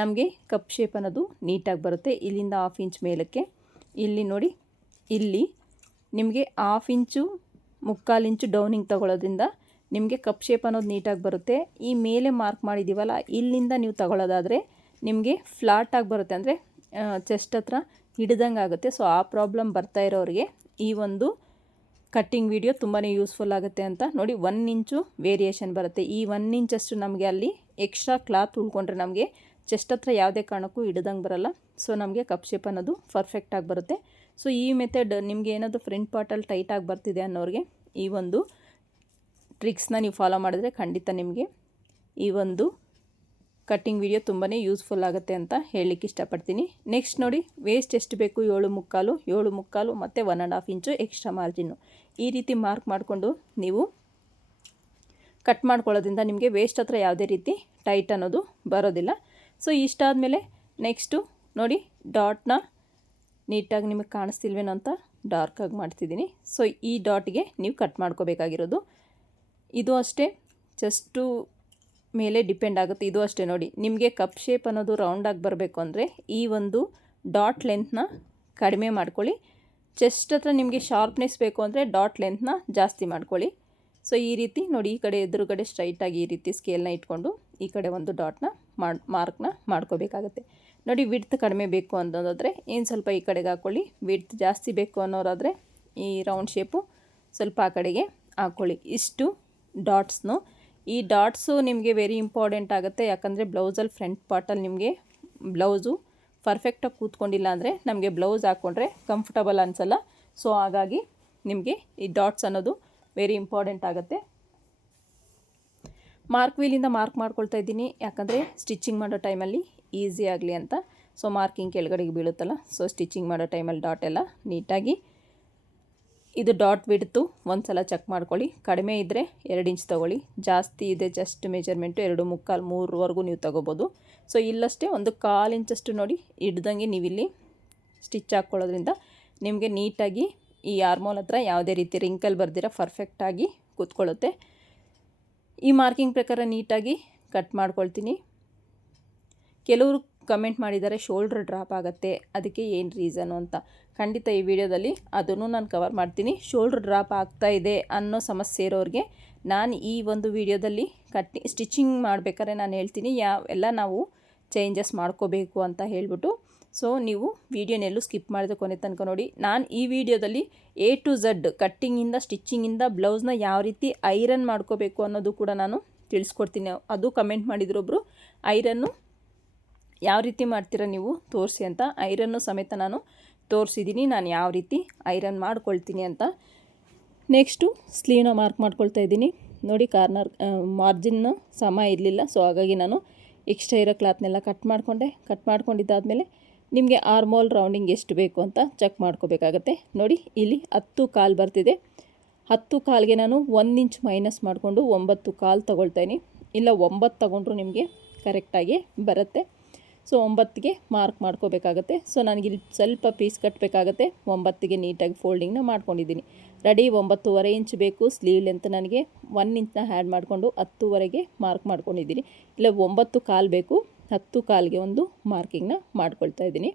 ನಮಗೆ ಕಪ್ ಶೇಪ್ ಅನ್ನೋದು ನೀಟಾಗಿ ಬರುತ್ತೆ. ಇಲ್ಲಿಂದ 1/2 ಇಂಚ್ ಮೇಲಕ್ಕೆ ಇಲ್ಲಿ ನೋಡಿ ಇಲ್ಲಿ ನಿಮಗೆ 1/2 ಇಂಚು 3/4 ಇಂಚು ಡೌನಿಂಗ್ ತಗೊಳ್ಳೋದ್ರಿಂದ ನಿಮಗೆ ಕಪ್ ಶೇಪ್ ಅನ್ನೋದು ನೀಟಾಗಿ ಬರುತ್ತೆ. ಈ ಮೇಲೆ ಮಾರ್ಕ್ ಮಾಡಿದ್ದೀವಲ್ಲ ಇಲ್ಲಿಂದ ನೀವು ತಗೊಳ್ಳೋದಾದರೆ ನಿಮಗೆ ಫ್ಲಾಟಾಗಿ ಬರುತ್ತೆ, ಅಂದರೆ ಚೆಸ್ಟ್ ಹತ್ರ ಹಿಡ್ದಂಗೆ ಆಗುತ್ತೆ. ಸೊ ಆ ಪ್ರಾಬ್ಲಮ್ ಬರ್ತಾ ಇರೋರಿಗೆ ಈ ಒಂದು ಕಟ್ಟಿಂಗ್ ವಿಡಿಯೋ ತುಂಬಾ ಯೂಸ್ಫುಲ್ ಆಗುತ್ತೆ ಅಂತ ನೋಡಿ. 1 ಇಂಚು ವೇರಿಯೇಷನ್ ಬರುತ್ತೆ. ಈ 1 ಇಂಚಷ್ಟು ನಮಗೆ ಅಲ್ಲಿ ಎಕ್ಸ್ಟ್ರಾ ಕ್ಲಾತ್ ಉಳ್ಕೊಂಡ್ರೆ ನಮಗೆ ಚೆಸ್ಟ್ ಹತ್ರ ಯಾವುದೇ ಕಾರಣಕ್ಕೂ ಹಿಡ್ದಂಗೆ ಬರಲ್ಲ. ಸೊ ನಮಗೆ ಕಪ್ ಶೇಪ್ ಅನ್ನೋದು ಪರ್ಫೆಕ್ಟಾಗಿ ಬರುತ್ತೆ. ಸೊ ಈ ಮೆಥಡ್ ನಿಮಗೆ ಏನಾದರೂ ಫ್ರಂಟ್ ಪಾರ್ಟಲ್ಲಿ ಟೈಟಾಗಿ ಬರ್ತಿದೆ ಅನ್ನೋರಿಗೆ ಈ ಒಂದು ಟ್ರಿಕ್ಸ್ನ ನೀವು ಫಾಲೋ ಮಾಡಿದ್ರೆ ಖಂಡಿತ ನಿಮಗೆ ಈ ಒಂದು ಕಟ್ಟಿಂಗ್ ವಿಡಿಯೋ ತುಂಬಾ ಯೂಸ್ಫುಲ್ ಆಗುತ್ತೆ ಅಂತ ಹೇಳಲಿಕ್ಕೆ ಇಷ್ಟಪಡ್ತೀನಿ. ನೆಕ್ಸ್ಟ್ ನೋಡಿ, ವೇಸ್ಟ್ ಎಷ್ಟು ಬೇಕು 7.75 ಮತ್ತು 1.5 ಇಂಚು ಎಕ್ಸ್ಟ್ರಾ ಮಾರ್ಜಿನ್ನು ಈ ರೀತಿ ಮಾರ್ಕ್ ಮಾಡಿಕೊಂಡು ನೀವು ಕಟ್ ಮಾಡ್ಕೊಳ್ಳೋದ್ರಿಂದ ನಿಮಗೆ ವೇಸ್ಟ್ ಹತ್ರ ಯಾವುದೇ ರೀತಿ ಟೈಟ್ ಅನ್ನೋದು ಬರೋದಿಲ್ಲ. ಸೊ ಇಷ್ಟಾದಮೇಲೆ ನೆಕ್ಸ್ಟು ನೋಡಿ, ಡಾಟ್ನ ನೀಟಾಗಿ ನಿಮಗೆ ಕಾಣಿಸ್ತಿಲ್ವೇನೋ ಅಂತ ಡಾರ್ಕಾಗಿ ಮಾಡ್ತಿದ್ದೀನಿ. ಸೊ ಈ ಡಾಟ್ಗೆ ನೀವು ಕಟ್ ಮಾಡ್ಕೋಬೇಕಾಗಿರೋದು. ಇದು ಅಷ್ಟೇ ಚೆಸ್ಟು ಮೇಲೆ ಡಿಪೆಂಡ್ ಆಗುತ್ತೆ. ಇದು ಅಷ್ಟೇ ನೋಡಿ, ನಿಮಗೆ ಕಪ್ ಶೇಪ್ ಅನ್ನೋದು ರೌಂಡಾಗಿ ಬರಬೇಕು ಅಂದರೆ ಈ ಒಂದು ಡಾಟ್ ಲೆಂತ್ನ ಕಡಿಮೆ ಮಾಡ್ಕೊಳ್ಳಿ. ಚೆಸ್ಟ್ ಹತ್ರ ನಿಮಗೆ ಶಾರ್ಪ್ನೆಸ್ ಬೇಕು ಅಂದರೆ ಡಾಟ್ ಲೆಂತ್ನ ಜಾಸ್ತಿ ಮಾಡ್ಕೊಳ್ಳಿ. ಸೊ ಈ ರೀತಿ ನೋಡಿ, ಈ ಕಡೆ ಎದುರುಗಡೆ ಸ್ಟ್ರೈಟಾಗಿ ಈ ರೀತಿ ಸ್ಕೇಲ್ನ ಇಟ್ಕೊಂಡು ಈ ಕಡೆ ಒಂದು ಡಾಟ್ನ ಮಾರ್ಕ್ನ ಮಾಡ್ಕೋಬೇಕಾಗತ್ತೆ. ನೋಡಿ, ವಿಡ್ತ್ ಕಡಿಮೆ ಬೇಕು ಅನ್ನೋದಾದರೆ ಏನು ಸ್ವಲ್ಪ ಈ ಕಡೆಗೆ ಹಾಕ್ಕೊಳ್ಳಿ. ವಿಡ್ತ್ ಜಾಸ್ತಿ ಬೇಕು ಅನ್ನೋರಾದರೆ ಈ ರೌಂಡ್ ಶೇಪು ಸ್ವಲ್ಪ ಆ ಕಡೆಗೆ ಹಾಕ್ಕೊಳ್ಳಿ. ಇಷ್ಟು ಡಾಟ್ಸ್ನು, ಈ ಡಾಟ್ಸು ನಿಮಗೆ ವೆರಿ ಇಂಪಾರ್ಟೆಂಟ್ ಆಗುತ್ತೆ. ಯಾಕಂದರೆ ಬ್ಲೌಸಲ್ಲಿ ಫ್ರಂಟ್ ಪಾರ್ಟಲ್ಲಿ ನಿಮಗೆ ಬ್ಲೌಸು ಪರ್ಫೆಕ್ಟಾಗಿ ಕೂತ್ಕೊಂಡಿಲ್ಲ ಅಂದರೆ ನಮಗೆ ಬ್ಲೌಸ್ ಹಾಕ್ಕೊಂಡ್ರೆ ಕಂಫರ್ಟಬಲ್ ಅನಿಸಲ್ಲ. ಸೊ ಹಾಗಾಗಿ ನಿಮಗೆ ಈ ಡಾಟ್ಸ್ ಅನ್ನೋದು ವೆರಿ ಇಂಪಾರ್ಟೆಂಟ್ ಆಗುತ್ತೆ. ಮಾರ್ಕ್ ವೀಲಿಂದ ಮಾರ್ಕ್ ಮಾಡ್ಕೊಳ್ತಾ ಇದ್ದೀನಿ, ಯಾಕಂದರೆ ಸ್ಟಿಚಿಂಗ್ ಮಾಡೋ ಟೈಮಲ್ಲಿ ಈಸಿ ಆಗಲಿ ಅಂತ. ಸೊ ಮಾರ್ಕಿಂಗ್ ಕೆಳಗಡೆಗೆ ಬೀಳುತ್ತಲ್ಲ, ಸೊ ಸ್ಟಿಚಿಂಗ್ ಮಾಡೋ ಟೈಮಲ್ಲಿ ಡಾಟ್ ಎಲ್ಲ ನೀಟಾಗಿ ಇದು ಡಾಟ್ ಬಿಡ್ತು ಒಂದು ಸಲ ಚೆಕ್ ಮಾಡ್ಕೊಳ್ಳಿ. ಕಡಿಮೆ ಇದ್ದರೆ 2 ಇಂಚ್ ತೊಗೊಳ್ಳಿ, ಜಾಸ್ತಿ ಇದೆ ಜಸ್ಟ್ ಮೆಜರ್ಮೆಂಟು 2.75 3ವರೆಗೂ ನೀವು ತೊಗೋಬೋದು. ಸೊ ಇಲ್ಲಷ್ಟೇ 1/4 ಇಂಚಷ್ಟು ನೋಡಿ ಹಿಡ್ದಂಗೆ ನೀವಿಲ್ಲಿ ಸ್ಟಿಚ್ ಹಾಕ್ಕೊಳ್ಳೋದ್ರಿಂದ ನಿಮಗೆ ನೀಟಾಗಿ ಈ ಆರ್ಮೋಲ್ ಹತ್ರ ಯಾವುದೇ ರೀತಿ ರಿಂಕಲ್ ಬರ್ದಿರ ಪರ್ಫೆಕ್ಟಾಗಿ ಕೂತ್ಕೊಳ್ಳುತ್ತೆ. ಈ ಮಾರ್ಕಿಂಗ್ ಪ್ರಕಾರ ನೀಟಾಗಿ ಕಟ್ ಮಾಡ್ಕೊಳ್ತೀನಿ. ಕೆಲವರು ಕಮೆಂಟ್ ಮಾಡಿದ್ದಾರೆ ಶೋಲ್ಡ್ರ್ ಡ್ರಾಪ್ ಆಗುತ್ತೆ, ಅದಕ್ಕೆ ಏನು ರೀಸನು ಅಂತ. ಖಂಡಿತ ಈ ವಿಡಿಯೋದಲ್ಲಿ ಅದನ್ನು ನಾನು ಕವರ್ ಮಾಡ್ತೀನಿ. ಶೋಲ್ಡ್ರ್ ಡ್ರಾಪ್ ಆಗ್ತಾ ಇದೆ ಅನ್ನೋ ಸಮಸ್ಯೆ ಇರೋರಿಗೆ ನಾನು ಈ ಒಂದು ವಿಡಿಯೋದಲ್ಲಿ ಸ್ಟಿಚಿಂಗ್ ಮಾಡಬೇಕಾದ್ರೆ ನಾನು ಹೇಳ್ತೀನಿ ಯಾವೆಲ್ಲ ನಾವು ಚೇಂಜಸ್ ಮಾಡ್ಕೋಬೇಕು ಅಂತ ಹೇಳ್ಬಿಟ್ಟು. ಸೊ ನೀವು ವಿಡಿಯೋನೆಲ್ಲೂ ಸ್ಕಿಪ್ ಮಾಡಿದ ಕೊನೆ ತನಕ ನೋಡಿ. ನಾನು ಈ ವಿಡಿಯೋದಲ್ಲಿ A to Z ಕಟ್ಟಿಂಗಿಂದ ಸ್ಟಿಚ್ಚಿಂಗಿಂದ ಬ್ಲೌಸ್ನ ಯಾವ ರೀತಿ ಐರನ್ ಮಾಡ್ಕೋಬೇಕು ಅನ್ನೋದು ಕೂಡ ನಾನು ತಿಳಿಸ್ಕೊಡ್ತೀನಿ. ಅದು ಕಮೆಂಟ್ ಮಾಡಿದ್ರೊಬ್ಬರು ಐರನ್ನು ಯಾವ ರೀತಿ ಮಾಡ್ತೀರಾ ನೀವು ತೋರಿಸಿ ಅಂತ. ಐರನ್ನು ಸಮೇತ ನಾನು ತೋರಿಸಿದ್ದೀನಿ, ನಾನು ಯಾವ ರೀತಿ ಐರನ್ ಮಾಡ್ಕೊಳ್ತೀನಿ ಅಂತ. ನೆಕ್ಸ್ಟು ಸ್ಲೀವ್ನ ಮಾರ್ಕ್ ಮಾಡ್ಕೊಳ್ತಾ ಇದ್ದೀನಿ. ನೋಡಿ, ಕಾರ್ನರ್ ಮಾರ್ಜಿನ್ನು ಸಮ ಇರಲಿಲ್ಲ. ಸೊ ಹಾಗಾಗಿ ನಾನು ಎಕ್ಸ್ಟ್ರಾ ಇರೋ ಕ್ಲಾತ್ನೆಲ್ಲ ಕಟ್ ಮಾಡ್ಕೊಂಡಿದ್ದಾದಮೇಲೆ ನಿಮಗೆ ಆರ್ಮೋಲ್ ರೌಂಡಿಂಗ್ ಎಷ್ಟು ಬೇಕು ಅಂತ ಚೆಕ್ ಮಾಡ್ಕೋಬೇಕಾಗತ್ತೆ. ನೋಡಿ, ಇಲ್ಲಿ 10.25 ಬರ್ತಿದೆ. 10.25ಗೆ ನಾನು 1 ಇಂಚ್ ಮೈನಸ್ ಮಾಡಿಕೊಂಡು 9.25 ತೊಗೊಳ್ತಾಯಿನಿ. ಇಲ್ಲ 9 ತೊಗೊಂಡ್ರು ನಿಮಗೆ ಕರೆಕ್ಟಾಗಿ ಬರುತ್ತೆ. ಸೊ 9ಗೆ ಮಾರ್ಕ್ ಮಾಡ್ಕೋಬೇಕಾಗತ್ತೆ. ಸೊ ನನಗಿಲ್ಲಿ ಸ್ವಲ್ಪ ಪೀಸ್ ಕಟ್ಟಬೇಕಾಗತ್ತೆ. 9ಗೆ ನೀಟಾಗಿ ಫೋಲ್ಡಿಂಗ್ನ ಮಾಡ್ಕೊಂಡಿದ್ದೀನಿ. ರೆಡಿ 9.25 ಇಂಚ್ ಬೇಕು. ಸ್ಲೀವ್ ಲೆಂತ್ ನನಗೆ 1 ಇಂಚ್ನ ಆ್ಯಡ್ ಮಾಡಿಕೊಂಡು 10ವರೆಗೆ ಮಾರ್ಕ್ ಮಾಡ್ಕೊಂಡಿದ್ದೀನಿ. ಇಲ್ಲ 9.25 ಬೇಕು. 10.25ಗೆ ಒಂದು ಮಾರ್ಕಿಂಗ್ನ ಮಾಡ್ಕೊಳ್ತಾ ಇದ್ದೀನಿ.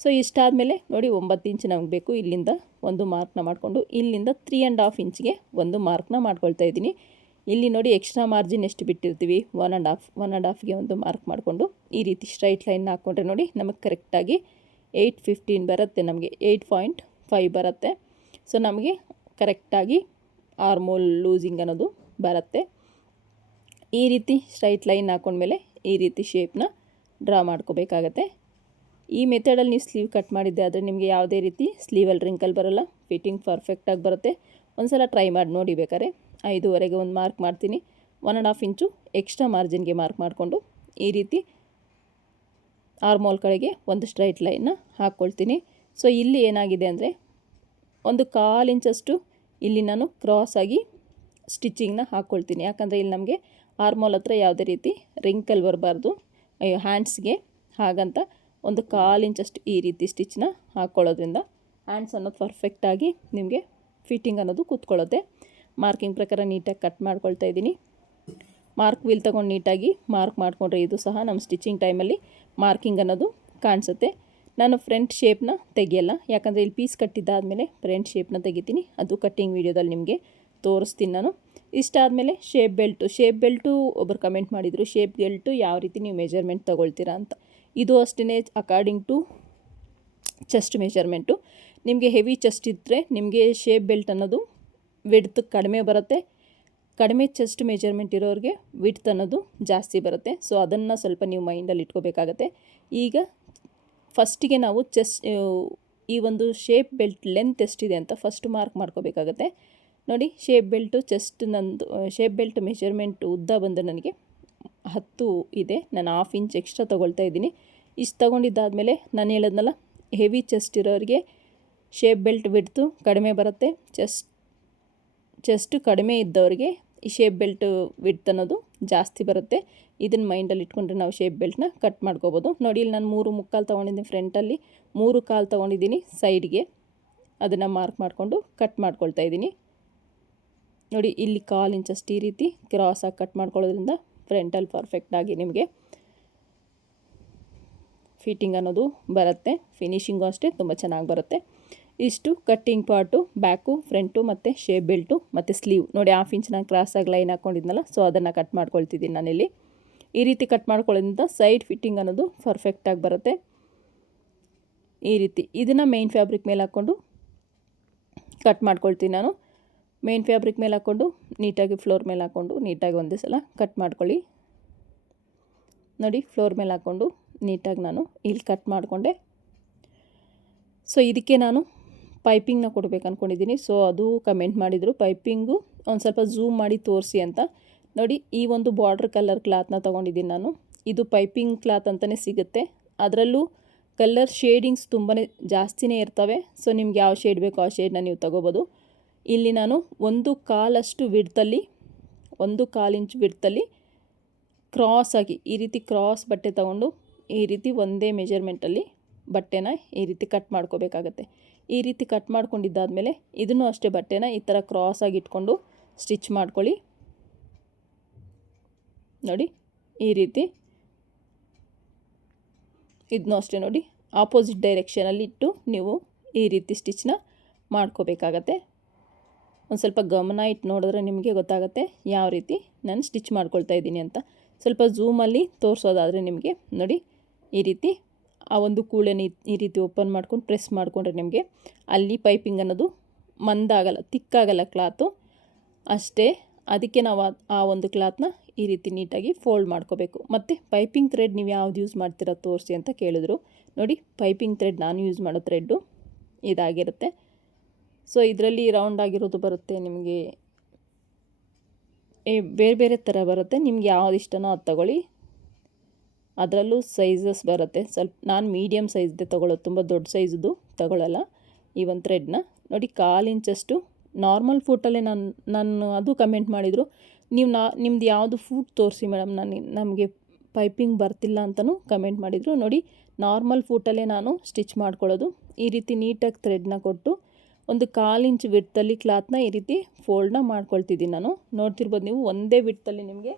ಸೊ ಇಷ್ಟಾದಮೇಲೆ ನೋಡಿ 9 ಇಂಚ್ ನಮಗೆ ಬೇಕು. ಇಲ್ಲಿಂದ ಒಂದು ಮಾರ್ಕ್ನ ಮಾಡಿಕೊಂಡು ಇಲ್ಲಿಂದ 3.5 ಇಂಚ್ಗೆ ಒಂದು ಮಾರ್ಕ್ನ ಮಾಡ್ಕೊಳ್ತಾ ಇದ್ದೀನಿ. ಇಲ್ಲಿ ನೋಡಿ ಎಕ್ಸ್ಟ್ರಾ ಮಾರ್ಜಿನ್ ಎಷ್ಟು ಬಿಟ್ಟಿರ್ತೀವಿ 1.5ಗೆ ಒಂದು ಮಾರ್ಕ್ ಮಾಡಿಕೊಂಡು ಈ ರೀತಿ ಸ್ಟ್ರೈಟ್ ಲೈನ್ ಹಾಕ್ಕೊಂಡ್ರೆ ನೋಡಿ ನಮಗೆ ಕರೆಕ್ಟಾಗಿ 8.15 ಬರುತ್ತೆ. ನಮಗೆ 8.5 ಬರುತ್ತೆ. ಸೊ ನಮಗೆ ಕರೆಕ್ಟಾಗಿ ಆರ್ಮೋಲ್ ಲೂಸಿಂಗ್ ಅನ್ನೋದು ಬರುತ್ತೆ. ಈ ರೀತಿ ಸ್ಟ್ರೈಟ್ ಲೈನ್ ಹಾಕ್ಕೊಂಡ್ಮೇಲೆ ಈ ರೀತಿ ಶೇಪ್ನ ಡ್ರಾ ಮಾಡ್ಕೋಬೇಕಾಗತ್ತೆ. ಈ ಮೆಥಡಲ್ಲಿ ನೀವು ಸ್ಲೀವ್ ಕಟ್ ಮಾಡಿದ್ದೆ ಆದರೆ ನಿಮಗೆ ಯಾವುದೇ ರೀತಿ ಸ್ಲೀವಲ್ಲಿ ರಿಂಕಲ್ ಬರೋಲ್ಲ, ಫಿಟ್ಟಿಂಗ್ ಪರ್ಫೆಕ್ಟಾಗಿ ಬರುತ್ತೆ. ಒಂದು ಸಲ ಟ್ರೈ ಮಾಡಿ ನೋಡಿ. ಬೇಕಾದ್ರೆ 5ವರೆಗೆ ಒಂದು ಮಾರ್ಕ್ ಮಾಡ್ತೀನಿ. 1.5 ಇಂಚು ಎಕ್ಸ್ಟ್ರಾ ಮಾರ್ಜಿನ್ಗೆ ಮಾರ್ಕ್ ಮಾಡಿಕೊಂಡು ಈ ರೀತಿ ಆರ್ಮೋಲ್ ಕಡೆಗೆ ಒಂದು ಸ್ಟ್ರೈಟ್ ಲೈನ್ನ ಹಾಕ್ಕೊಳ್ತೀನಿ. ಸೊ ಇಲ್ಲಿ ಏನಾಗಿದೆ ಅಂದರೆ 1/4 ಇಂಚಷ್ಟು ಇಲ್ಲಿ ನಾನು ಕ್ರಾಸಾಗಿ ಸ್ಟಿಚಿಂಗ್ನ ಹಾಕ್ಕೊಳ್ತೀನಿ. ಯಾಕಂದರೆ ಇಲ್ಲಿ ನಮಗೆ ಆರ್ಮೋಲ್ ಹತ್ರ ಯಾವುದೇ ರೀತಿ ರಿಂಕಲ್ ಬರಬಾರ್ದು ಹ್ಯಾಂಡ್ಸ್ಗೆ. ಹಾಗಂತ 1/4 ಇಂಚಷ್ಟು ಈ ರೀತಿ ಸ್ಟಿಚ್ನ ಹಾಕ್ಕೊಳ್ಳೋದ್ರಿಂದ ಹ್ಯಾಂಡ್ಸ್ ಅನ್ನೋದು ಪರ್ಫೆಕ್ಟಾಗಿ ನಿಮಗೆ ಫಿಟ್ಟಿಂಗ್ ಅನ್ನೋದು ಕೂತ್ಕೊಳ್ಳುತ್ತೆ. ಮಾರ್ಕಿಂಗ್ ಪ್ರಕಾರ ನೀಟಾಗಿ ಕಟ್ ಮಾಡ್ಕೊಳ್ತಾ ಇದ್ದೀನಿ. ಮಾರ್ಕ್ ವೀಲ್ ತೊಗೊಂಡು ನೀಟಾಗಿ ಮಾರ್ಕ್ ಮಾಡಿಕೊಂಡ್ರೆ ಇದು ಸಹ ನಮ್ಮ ಸ್ಟಿಚಿಂಗ್ ಟೈಮಲ್ಲಿ ಮಾರ್ಕಿಂಗ್ ಅನ್ನೋದು ಕಾಣಿಸುತ್ತೆ. ನಾನು ಫ್ರಂಟ್ ಶೇಪ್ನ ತೆಗಿಯಲ್ಲ, ಯಾಕಂದರೆ ಇಲ್ಲಿ ಪೀಸ್ ಕಟ್ಟಿದ್ದಾದಮೇಲೆ ಫ್ರಂಟ್ ಶೇಪ್ನ ತೆಗಿತೀನಿ. ಅದು ಕಟ್ಟಿಂಗ್ ವೀಡಿಯೋದಲ್ಲಿ ನಿಮಗೆ ತೋರಿಸ್ತೀನಿ ನಾನು. ಇಷ್ಟಾದಮೇಲೆ ಶೇಪ್ ಬೆಲ್ಟು ಒಬ್ಬರು ಕಮೆಂಟ್ ಮಾಡಿದರು, ಶೇಪ್ ಬೆಲ್ಟು ಯಾವ ರೀತಿ ನೀವು ಮೆಜರ್ಮೆಂಟ್ ತೊಗೊಳ್ತೀರಾ ಅಂತ. ಇದು ಅಷ್ಟೇ ಅಕಾರ್ಡಿಂಗ್ ಟು ಚೆಸ್ಟ್ ಮೆಜರ್ಮೆಂಟು. ನಿಮಗೆ ಹೆವಿ ಚೆಸ್ಟ್ ಇದ್ದರೆ ನಿಮಗೆ ಶೇಪ್ ಬೆಲ್ಟ್ ಅನ್ನೋದು ವಿಡ್ತ್ ಕಡಿಮೆ ಬರುತ್ತೆ, ಕಡಿಮೆ ಚೆಸ್ಟ್ ಮೆಜರ್ಮೆಂಟ್ ಇರೋರಿಗೆ ವಿಡ್ತ್ ಅನ್ನೋದು ಜಾಸ್ತಿ ಬರುತ್ತೆ. ಸೊ ಅದನ್ನು ಸ್ವಲ್ಪ ನೀವು ಮೈಂಡಲ್ಲಿ ಇಟ್ಕೋಬೇಕಾಗತ್ತೆ. ಈಗ ಫಸ್ಟಿಗೆ ನಾವು ಈ ಒಂದು ಶೇಪ್ ಬೆಲ್ಟ್ ಲೆಂತ್ ಎಷ್ಟಿದೆ ಅಂತ ಫಸ್ಟ್ ಮಾರ್ಕ್ ಮಾಡ್ಕೋಬೇಕಾಗತ್ತೆ. ನೋಡಿ, ಶೇಪ್ ಬೆಲ್ಟ್ ಮೆಜರ್ಮೆಂಟ್ ಉದ್ದ ಬಂದು ನನಗೆ 10 ಇದೆ. ನಾನು 1/2 ಇಂಚ್ ಎಕ್ಸ್ಟ್ರಾ ತೊಗೊಳ್ತಾ ಇದ್ದೀನಿ. ಇಷ್ಟು ತೊಗೊಂಡಿದ್ದಾದಮೇಲೆ ನಾನು ಹೇಳೋದ್ನಲ್ಲ, ಹೆವಿ ಚೆಸ್ಟ್ ಇರೋರಿಗೆ ಶೇಪ್ ಬೆಲ್ಟ್ ವಿಡ್ತು ಕಡಿಮೆ ಬರುತ್ತೆ, ಚೆಸ್ಟ್ ಕಡಿಮೆ ಇದ್ದವರಿಗೆ ಈ ಶೇಪ್ ಬೆಲ್ಟ್ ವಿಡ್ತ್ ಅನ್ನೋದು ಜಾಸ್ತಿ ಬರುತ್ತೆ. ಇದನ್ನು ಮೈಂಡಲ್ಲಿ ಇಟ್ಕೊಂಡ್ರೆ ನಾವು ಶೇಪ್ ಬೆಲ್ಟ್ನ ಕಟ್ ಮಾಡ್ಕೋಬೋದು. ನೋಡಿ, ಇಲ್ಲಿ ನಾನು 3/4 ತೊಗೊಂಡಿದ್ದೀನಿ ಫ್ರಂಟಲ್ಲಿ, 3/4 ತೊಗೊಂಡಿದ್ದೀನಿ ಸೈಡ್ಗೆ. ಅದನ್ನು ಮಾರ್ಕ್ ಮಾಡಿಕೊಂಡು ಕಟ್ ಮಾಡ್ಕೊಳ್ತಾ ಇದ್ದೀನಿ. ನೋಡಿ, ಇಲ್ಲಿ 1/4 ಇಂಚಷ್ಟು ಈ ರೀತಿ ಕ್ರಾಸಾಗಿ ಕಟ್ ಮಾಡ್ಕೊಳ್ಳೋದ್ರಿಂದ ಫ್ರಂಟಲ್ಲಿ ಪರ್ಫೆಕ್ಟಾಗಿ ನಿಮಗೆ ಫಿಟ್ಟಿಂಗ್ ಅನ್ನೋದು ಬರುತ್ತೆ. ಫಿನಿಶಿಂಗು ಅಷ್ಟೇ ತುಂಬ ಚೆನ್ನಾಗಿ ಬರುತ್ತೆ. ಇಷ್ಟು ಕಟ್ಟಿಂಗ್ ಪಾರ್ಟು, ಬ್ಯಾಕು, ಫ್ರಂಟು ಮತ್ತು ಶೇಪ್ ಬೆಲ್ಟು ಮತ್ತು ಸ್ಲೀವ್. ನೋಡಿ, 1/2 ಇಂಚ್ ನಾನು ಕ್ರಾಸಾಗಿ ಲೈನ್ ಹಾಕ್ಕೊಂಡಿದ್ನಲ್ಲ, ಸೊ ಅದನ್ನು ಕಟ್ ಮಾಡ್ಕೊಳ್ತಿದ್ದೀನಿ ನಾನಿಲ್ಲಿ. ಈ ರೀತಿ ಕಟ್ ಮಾಡ್ಕೊಳ್ಳೋದ್ರಿಂದ ಸೈಡ್ ಫಿಟ್ಟಿಂಗ್ ಅನ್ನೋದು ಪರ್ಫೆಕ್ಟಾಗಿ ಬರುತ್ತೆ. ಈ ರೀತಿ ಇದನ್ನು ಮೇನ್ ಫ್ಯಾಬ್ರಿಕ್ ಮೇಲೆ ಹಾಕ್ಕೊಂಡು ಕಟ್ ಮಾಡ್ಕೊಳ್ತೀನಿ ನಾನು. ಮೇನ್ ಫ್ಯಾಬ್ರಿಕ್ ಮೇಲೆ ಹಾಕ್ಕೊಂಡು ನೀಟಾಗಿ ಫ್ಲೋರ್ ಮೇಲೆ ಹಾಕ್ಕೊಂಡು ನೀಟಾಗಿ ಒಂದೇ ಸಲ ಕಟ್ ಮಾಡ್ಕೊಳ್ಳಿ. ನೋಡಿ, ಫ್ಲೋರ್ ಮೇಲೆ ಹಾಕ್ಕೊಂಡು ನೀಟಾಗಿ ನಾನು ಇಲ್ಲಿ ಕಟ್ ಮಾಡಿಕೊಂಡೆ. ಸೊ ಇದಕ್ಕೆ ನಾನು ಪೈಪಿಂಗ್ನ ಕೊಡಬೇಕು ಅಂದ್ಕೊಂಡಿದ್ದೀನಿ. ಸೊ ಅದು ಕಮೆಂಟ್ ಮಾಡಿದರು, ಪೈಪಿಂಗು ಒಂದು ಸ್ವಲ್ಪ ಝೂಮ್ ಮಾಡಿ ತೋರಿಸಿ ಅಂತ. ನೋಡಿ, ಈ ಒಂದು ಬಾರ್ಡ್ರ್ ಕಲರ್ ಕ್ಲಾತ್ನ ತೊಗೊಂಡಿದ್ದೀನಿ ನಾನು. ಇದು ಪೈಪಿಂಗ್ ಕ್ಲಾತ್ ಅಂತಲೇ ಸಿಗುತ್ತೆ. ಅದರಲ್ಲೂ ಕಲರ್ ಶೇಡಿಂಗ್ಸ್ ತುಂಬಾ ಜಾಸ್ತಿನೇ ಇರ್ತವೆ. ಸೊ ನಿಮ್ಗೆ ಯಾವ ಶೇಡ್ ಬೇಕೋ ಆ ಶೇಡ್ನ ನೀವು ತೊಗೋಬೋದು. ಇಲ್ಲಿ ನಾನು 1/4 ವಿಡ್ತಲ್ಲಿ, 1/4 ಇಂಚ್ ವಿಡ್ತಲ್ಲಿ ಕ್ರಾಸಾಗಿ ಈ ರೀತಿ ಕ್ರಾಸ್ ಬಟ್ಟೆ ತೊಗೊಂಡು ಈ ರೀತಿ ಒಂದೇ ಮೆಜರ್ಮೆಂಟಲ್ಲಿ ಬಟ್ಟೆನ ಈ ರೀತಿ ಕಟ್ ಮಾಡ್ಕೋಬೇಕಾಗತ್ತೆ. ಈ ರೀತಿ ಕಟ್ ಮಾಡ್ಕೊಂಡಿದ್ದಾದಮೇಲೆ ಇದನ್ನು ಅಷ್ಟೇ ಬಟ್ಟೆನ ಈ ಥರ ಕ್ರಾಸಾಗಿ ಇಟ್ಕೊಂಡು ಸ್ಟಿಚ್ ಮಾಡ್ಕೊಳ್ಳಿ. ನೋಡಿ, ಈ ರೀತಿ ಇದನ್ನೂ ಅಷ್ಟೇ ನೋಡಿ, ಆಪೋಸಿಟ್ ಡೈರೆಕ್ಷನಲ್ಲಿ ಇಟ್ಟು ನೀವು ಈ ರೀತಿ ಸ್ಟಿಚ್ನ ಮಾಡ್ಕೋಬೇಕಾಗತ್ತೆ. ಒಂದು ಸ್ವಲ್ಪ ಗಮನ ಇಟ್ಟು ನೋಡಿದ್ರೆ ನಿಮಗೆ ಗೊತ್ತಾಗುತ್ತೆ ಯಾವ ರೀತಿ ನಾನು ಸ್ಟಿಚ್ ಮಾಡ್ಕೊಳ್ತಾ ಇದ್ದೀನಿ ಅಂತ. ಸ್ವಲ್ಪ ಝೂಮಲ್ಲಿ ತೋರಿಸೋದಾದರೆ ನಿಮಗೆ ನೋಡಿ, ಈ ರೀತಿ ಆ ಒಂದು ಕೂಳೆನ ಈ ರೀತಿ ಓಪನ್ ಮಾಡ್ಕೊಂಡು ಪ್ರೆಸ್ ಮಾಡಿಕೊಂಡ್ರೆ ನಿಮಗೆ ಅಲ್ಲಿ ಪೈಪಿಂಗ್ ಅನ್ನೋದು ಮಂದಾಗಲ್ಲ, ತಿಕ್ಕಾಗಲ್ಲ ಕ್ಲಾತು ಅಷ್ಟೇ. ಅದಕ್ಕೆ ನಾವು ಆ ಒಂದು ಕ್ಲಾತ್ನ ಈ ರೀತಿ ನೀಟಾಗಿ ಫೋಲ್ಡ್ ಮಾಡ್ಕೋಬೇಕು. ಮತ್ತು ಪೈಪಿಂಗ್ ಥ್ರೆಡ್ ನೀವು ಯಾವ್ದು ಯೂಸ್ ಮಾಡ್ತೀರಾ ತೋರಿಸಿ ಅಂತ ಕೇಳಿದ್ರು. ನೋಡಿ, ಪೈಪಿಂಗ್ ಥ್ರೆಡ್ ನಾನು ಯೂಸ್ ಮಾಡೋ ಥ್ರೆಡ್ಡು ಇದಾಗಿರುತ್ತೆ. ಸೊ ಇದರಲ್ಲಿ ರೌಂಡ್ ಆಗಿರೋದು ಬರುತ್ತೆ, ನಿಮಗೆ ಬೇರೆ ಬೇರೆ ಥರ ಬರುತ್ತೆ. ನಿಮ್ಗೆ ಯಾವ್ದು ಇಷ್ಟನೋ ಅದು ತಗೊಳ್ಳಿ. ಅದರಲ್ಲೂ ಸೈಜಸ್ ಬರುತ್ತೆ. ಸ್ವಲ್ಪ ನಾನು ಮೀಡಿಯಮ್ ಸೈಜ್ದೇ ತೊಗೊಳ್ಳೋದು, ತುಂಬ ದೊಡ್ಡ ಸೈಜ್ದು ತಗೊಳ್ಳಲ್ಲ ಈ ಒಂದು ಥ್ರೆಡ್ನ. ನೋಡಿ, 1/4 ಇಂಚಷ್ಟು ನಾರ್ಮಲ್ ಫೂಟಲ್ಲೇ ನಾನು ಅದು ಕಮೆಂಟ್ ಮಾಡಿದರು, ನೀವು ನಿಮ್ದು ಯಾವುದು ಫೂಟ್ ತೋರಿಸಿ ಮೇಡಮ್, ನಮಗೆ ಪೈಪಿಂಗ್ ಬರ್ತಿಲ್ಲ ಅಂತಲೂ ಕಮೆಂಟ್ ಮಾಡಿದರು. ನೋಡಿ, ನಾರ್ಮಲ್ ಫೂಟಲ್ಲೇ ನಾನು ಸ್ಟಿಚ್ ಮಾಡ್ಕೊಳ್ಳೋದು. ಈ ರೀತಿ ನೀಟಾಗಿ ಥ್ರೆಡ್ನ ಕೊಟ್ಟು ಒಂದು 1/4 ಇಂಚ್ ವಿಡ್ತಲ್ಲಿ ಕ್ಲಾತ್ನ ಈ ರೀತಿ ಫೋಲ್ಡ್ನ ಮಾಡ್ಕೊಳ್ತಿದ್ದೀನಿ ನಾನು. ನೋಡ್ತಿರ್ಬೋದು ನೀವು, ಒಂದೇ ವಿಡ್ತಲ್ಲಿ ನಿಮಗೆ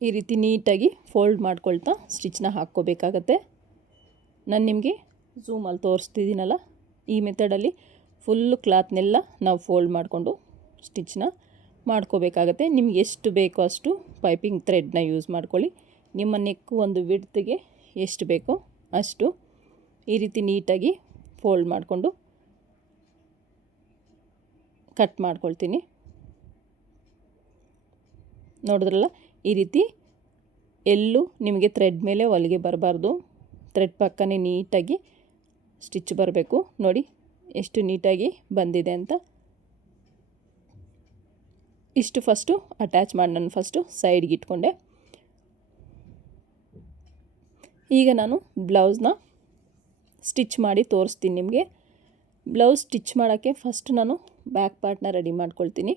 ಈ ರೀತಿ ನೀಟಾಗಿ ಫೋಲ್ಡ್ ಮಾಡ್ಕೊಳ್ತಾ ಸ್ಟಿಚ್ನ ಹಾಕ್ಕೋಬೇಕಾಗತ್ತೆ. ನಾನು ನಿಮಗೆ ಝೂಮಲ್ಲಿ ತೋರಿಸ್ತಿದ್ದೀನಲ್ಲ, ಈ ಮೆಥಡಲ್ಲಿ ಫುಲ್ಲು ಕ್ಲಾತ್ನೆಲ್ಲ ನಾವು ಫೋಲ್ಡ್ ಮಾಡಿಕೊಂಡು ಸ್ಟಿಚ್ನ ಮಾಡ್ಕೋಬೇಕಾಗತ್ತೆ. ನಿಮ್ಗೆ ಎಷ್ಟು ಬೇಕೋ ಅಷ್ಟು ಪೈಪಿಂಗ್ ಥ್ರೆಡ್ನ ಯೂಸ್ ಮಾಡ್ಕೊಳ್ಳಿ. ನಿಮ್ಮ ನೆಕ್ಕು ಒಂದು ವಿಡ್ತ್ಗೆ ಎಷ್ಟು ಬೇಕೋ ಅಷ್ಟು ಈ ರೀತಿ ನೀಟಾಗಿ ಫೋಲ್ಡ್ ಮಾಡಿಕೊಂಡು ಕಟ್ ಮಾಡ್ಕೊಳ್ತೀನಿ. ನೋಡಿದ್ರಲ್ಲ, ಈ ರೀತಿ ಎಲ್ಲೂ ನಿಮಗೆ ಥ್ರೆಡ್ ಮೇಲೆ ಹೊಲಿಗೆ ಬರಬಾರ್ದು. ಥ್ರೆಡ್ ಪಕ್ಕನೇ ನೀಟಾಗಿ ಸ್ಟಿಚ್ ಬರಬೇಕು. ನೋಡಿ ಎಷ್ಟು ನೀಟಾಗಿ ಬಂದಿದೆ ಅಂತ. ಇಷ್ಟು ಫಸ್ಟು ಅಟ್ಯಾಚ್ ಮಾಡಿ ನಾನು ಫಸ್ಟು ಸೈಡ್ಗೆ ಇಟ್ಕೊಂಡೆ. ಈಗ ನಾನು ಬ್ಲೌಸ್ನ ಸ್ಟಿಚ್ ಮಾಡಿ ತೋರಿಸ್ತೀನಿ ನಿಮಗೆ. ಬ್ಲೌಸ್ ಸ್ಟಿಚ್ ಮಾಡೋಕ್ಕೆ ಫಸ್ಟ್ ನಾನು ಬ್ಯಾಕ್ ಪಾರ್ಟ್ನ ರೆಡಿ ಮಾಡ್ಕೊಳ್ತೀನಿ.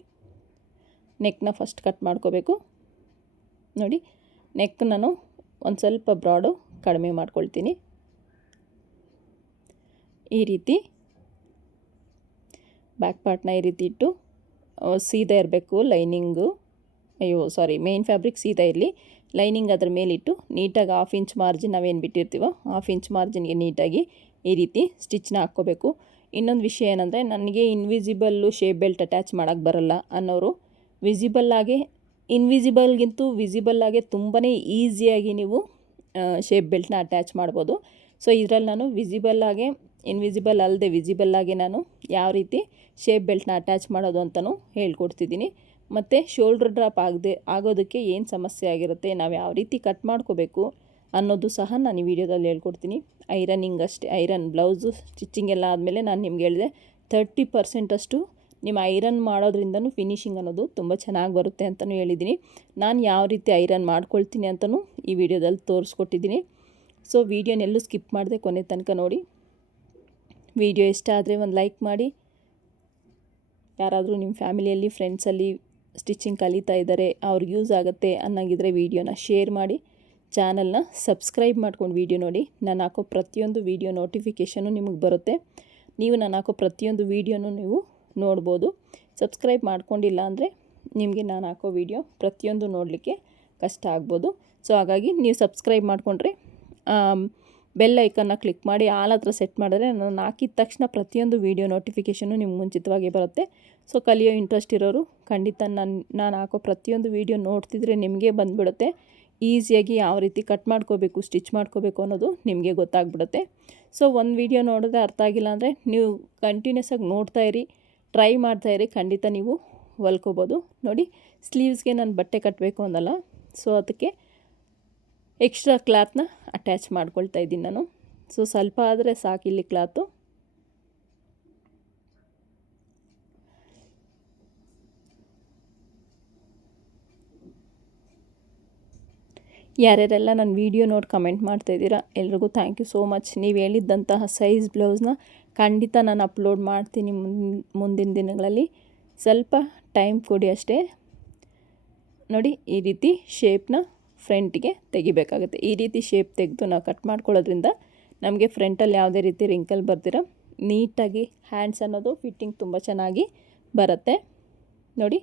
ನೆಕ್ನ ಫಸ್ಟ್ ಕಟ್ ಮಾಡ್ಕೋಬೇಕು. ನೋಡಿ, ನೆಕ್ ನಾನು ಒಂದು ಸ್ವಲ್ಪ ಬ್ರಾಡು ಕಡಿಮೆ ಮಾಡ್ಕೊಳ್ತೀನಿ. ಈ ರೀತಿ ಬ್ಯಾಕ್ ಪಾರ್ಟ್ನ ಈ ರೀತಿ ಇಟ್ಟು ಸೀದಾ ಇರಬೇಕು ಲೈನಿಂಗು. ಮೇನ್ ಫ್ಯಾಬ್ರಿಕ್ ಸೀದಾ ಇರಲಿ, ಲೈನಿಂಗ್ ಅದ್ರ ಮೇಲಿಟ್ಟು ನೀಟಾಗಿ 1/2 ಇಂಚ್ ಮಾರ್ಜಿನ್ ನಾವೇನು ಬಿಟ್ಟಿರ್ತೀವೋ 1/2 ಇಂಚ್ ಮಾರ್ಜಿನ್ಗೆ ನೀಟಾಗಿ ಈ ರೀತಿ ಸ್ಟಿಚ್ನ ಹಾಕ್ಕೋಬೇಕು. ಇನ್ನೊಂದು ವಿಷಯ ಏನಂದರೆ, ನನಗೆ ಇನ್ವಿಸಿಬಲ್ಲು ಶೇಪ್ ಬೆಲ್ಟ್ ಅಟ್ಯಾಚ್ ಮಾಡೋಕ್ಕೆ ಬರಲ್ಲ ಅನ್ನೋರು ವಿಸಿಬಲ್ಲಾಗಿ ಇನ್ವಿಸಿಬಲ್ಗಿಂತೂ ವಿಸಿಬಲ್ ಆಗಿ ತುಂಬಾ ಈಸಿಯಾಗಿ ನೀವು ಶೇಪ್ ಬೆಲ್ಟ್ನ ಅಟ್ಯಾಚ್ ಮಾಡ್ಬೋದು. ಸೊ ಇದರಲ್ಲಿ ನಾನು ವಿಸಿಬಲ್ ಆಗಿ ಇನ್ವಿಸಿಬಲ್ ಅಲ್ಲದೆ ವಿಸಿಬಲ್ ಆಗಿ ನಾನು ಯಾವ ರೀತಿ ಶೇಪ್ ಬೆಲ್ಟ್ನ ಅಟ್ಯಾಚ್ ಮಾಡೋದು ಅಂತಲೂ ಹೇಳ್ಕೊಡ್ತಿದ್ದೀನಿ. ಮತ್ತು ಶೋಲ್ಡ್ರ್ ಡ್ರಾಪ್ ಆಗೋದಕ್ಕೆ ಏನು ಸಮಸ್ಯೆ ಆಗಿರುತ್ತೆ, ನಾವು ಯಾವ ರೀತಿ ಕಟ್ ಮಾಡ್ಕೋಬೇಕು ಅನ್ನೋದು ಸಹ ನಾನು ಈ ವಿಡಿಯೋದಲ್ಲಿ ಹೇಳ್ಕೊಡ್ತೀನಿ. ಐರನಿಂಗ್ ಅಷ್ಟೇ, ಐರನ್ ಬ್ಲೌಸು ಸ್ಟಿಚಿಂಗ್ ಎಲ್ಲ ಆದಮೇಲೆ ನಾನು ನಿಮ್ಗೆ ಹೇಳಿದೆ 30% ಅಷ್ಟು ನಿಮ್ಮ ಐರನ್ ಮಾಡೋದ್ರಿಂದನೂ ಫಿನಿಶಿಂಗ್ ಅನ್ನೋದು ತುಂಬ ಚೆನ್ನಾಗಿ ಬರುತ್ತೆ ಅಂತಲೂ ಹೇಳಿದ್ದೀನಿ. ನಾನು ಯಾವ ರೀತಿ ಐರನ್ ಮಾಡ್ಕೊಳ್ತೀನಿ ಅಂತಲೂ ಈ ವಿಡಿಯೋದಲ್ಲಿ ತೋರಿಸ್ಕೊಟ್ಟಿದ್ದೀನಿ. ಸೊ ವಿಡಿಯೋನೆಲ್ಲೂ ಸ್ಕಿಪ್ ಮಾಡದೆ ಕೊನೆ ತನಕ ನೋಡಿ. ವಿಡಿಯೋ ಇಷ್ಟ ಆದರೆ ಒಂದು ಲೈಕ್ ಮಾಡಿ. ಯಾರಾದರೂ ನಿಮ್ಮ ಫ್ಯಾಮಿಲಿಯಲ್ಲಿ ಫ್ರೆಂಡ್ಸಲ್ಲಿ ಸ್ಟಿಚಿಂಗ್ ಕಲಿತಾ ಇದ್ದಾರೆ, ಅವ್ರಿಗೆ ಯೂಸ್ ಆಗುತ್ತೆ ಅನ್ನೋಂಗಿದ್ರೆ ವಿಡಿಯೋನ ಶೇರ್ ಮಾಡಿ. ಚಾನಲ್ನ ಸಬ್ಸ್ಕ್ರೈಬ್ ಮಾಡ್ಕೊಂಡು ವಿಡಿಯೋ ನೋಡಿ. ನಾನು ಹಾಕೋ ಪ್ರತಿಯೊಂದು ವಿಡಿಯೋ ನೋಟಿಫಿಕೇಷನು ನಿಮಗೆ ಬರುತ್ತೆ. ನೀವು ನಾನು ಹಾಕೋ ಪ್ರತಿಯೊಂದು ವಿಡಿಯೋನೂ ನೀವು ನೋಡ್ಬೋದು. ಸಬ್ಸ್ಕ್ರೈಬ್ ಮಾಡ್ಕೊಂಡಿಲ್ಲ ಅಂದರೆ ನಿಮಗೆ ನಾನು ಹಾಕೋ ವಿಡಿಯೋ ಪ್ರತಿಯೊಂದು ನೋಡಲಿಕ್ಕೆ ಕಷ್ಟ ಆಗ್ಬೋದು. ಸೊ ಹಾಗಾಗಿ ನೀವು ಸಬ್ಸ್ಕ್ರೈಬ್ ಮಾಡಿಕೊಂಡ್ರೆ ಬೆಲ್ ಐಕನ್ನ ಕ್ಲಿಕ್ ಮಾಡಿ ಆಲ್ ಹತ್ರ ಸೆಟ್ ಮಾಡಿದ್ರೆ ನಾನು ಹಾಕಿದ ತಕ್ಷಣ ಪ್ರತಿಯೊಂದು ವಿಡಿಯೋ ನೋಟಿಫಿಕೇಷನು ನಿಮ್ಗೆ ಮುಂಚಿತವಾಗಿ ಬರುತ್ತೆ. ಸೊ ಕಲಿಯೋ ಇಂಟ್ರೆಸ್ಟ್ ಇರೋರು ಖಂಡಿತ ನಾನು ಹಾಕೋ ಪ್ರತಿಯೊಂದು ವಿಡಿಯೋ ನೋಡ್ತಿದ್ರೆ ನಿಮಗೆ ಬಂದುಬಿಡುತ್ತೆ. ಈಸಿಯಾಗಿ ಯಾವ ರೀತಿ ಕಟ್ ಮಾಡ್ಕೋಬೇಕು, ಸ್ಟಿಚ್ ಮಾಡ್ಕೋಬೇಕು ಅನ್ನೋದು ನಿಮಗೆ ಗೊತ್ತಾಗ್ಬಿಡುತ್ತೆ. ಸೊ ಒಂದು ವಿಡಿಯೋ ನೋಡಿದ್ರೆ ಅರ್ಥ ಆಗಿಲ್ಲ ಅಂದರೆ ನೀವು ಕಂಟಿನ್ಯೂಸ್ ಆಗಿ ನೋಡ್ತಾ ಇರಿ, ಟ್ರೈ ಮಾಡ್ತಾಯಿರಿ, ಖಂಡಿತ ನೀವು ಹೊಲ್ಕೋಬೋದು. ನೋಡಿ, ಸ್ಲೀವ್ಸ್ಗೆ ನಾನು ಬಟ್ಟೆ ಕಟ್ಟಬೇಕು ಅಂದಲ್ಲ, ಸೊ ಅದಕ್ಕೆ ಎಕ್ಸ್ಟ್ರಾ ಕ್ಲಾತ್ನ ಅಟ್ಯಾಚ್ ಮಾಡ್ಕೊಳ್ತಾ ಇದ್ದೀನಿ ನಾನು. ಸೊ ಸ್ವಲ್ಪ ಆದರೆ ಸಾಕಿಲ್ಲಿ ಕ್ಲಾತು. ಯಾರ್ಯಾರೆಲ್ಲ ನನ್ನ ವೀಡಿಯೋ ನೋಡಿ ಕಮೆಂಟ್ ಮಾಡ್ತಾಯಿದ್ದೀರಾ, ಎಲ್ರಿಗೂ ಥ್ಯಾಂಕ್ ಯು ಸೋ ಮಚ್. ನೀವು ಹೇಳಿದ್ದಂತಹ ಸೈಜ್ ಬ್ಲೌಸ್ನ ಖಂಡಿತ ನಾನು ಅಪ್ಲೋಡ್ ಮಾಡ್ತೀನಿ ಮುಂದಿನ ದಿನಗಳಲ್ಲಿ. ಸ್ವಲ್ಪ ಟೈಮ್ ಕೊಡಿ ಅಷ್ಟೇ. ನೋಡಿ, ಈ ರೀತಿ ಶೇಪ್ನ ಫ್ರಂಟಿಗೆ ತೆಗಿಬೇಕಾಗುತ್ತೆ. ಈ ರೀತಿ ಶೇಪ್ ತೆಗೆದು ನಾವು ಕಟ್ ಮಾಡ್ಕೊಳ್ಳೋದ್ರಿಂದ ನಮಗೆ ಫ್ರಂಟಲ್ಲಿ ಯಾವುದೇ ರೀತಿ ರಿಂಕಲ್ ಬರ್ದಿರ ನೀಟಾಗಿ ಹ್ಯಾಂಡ್ಸ್ ಅನ್ನೋದು ಫಿಟ್ಟಿಂಗ್ ತುಂಬ ಚೆನ್ನಾಗಿ ಬರುತ್ತೆ. ನೋಡಿ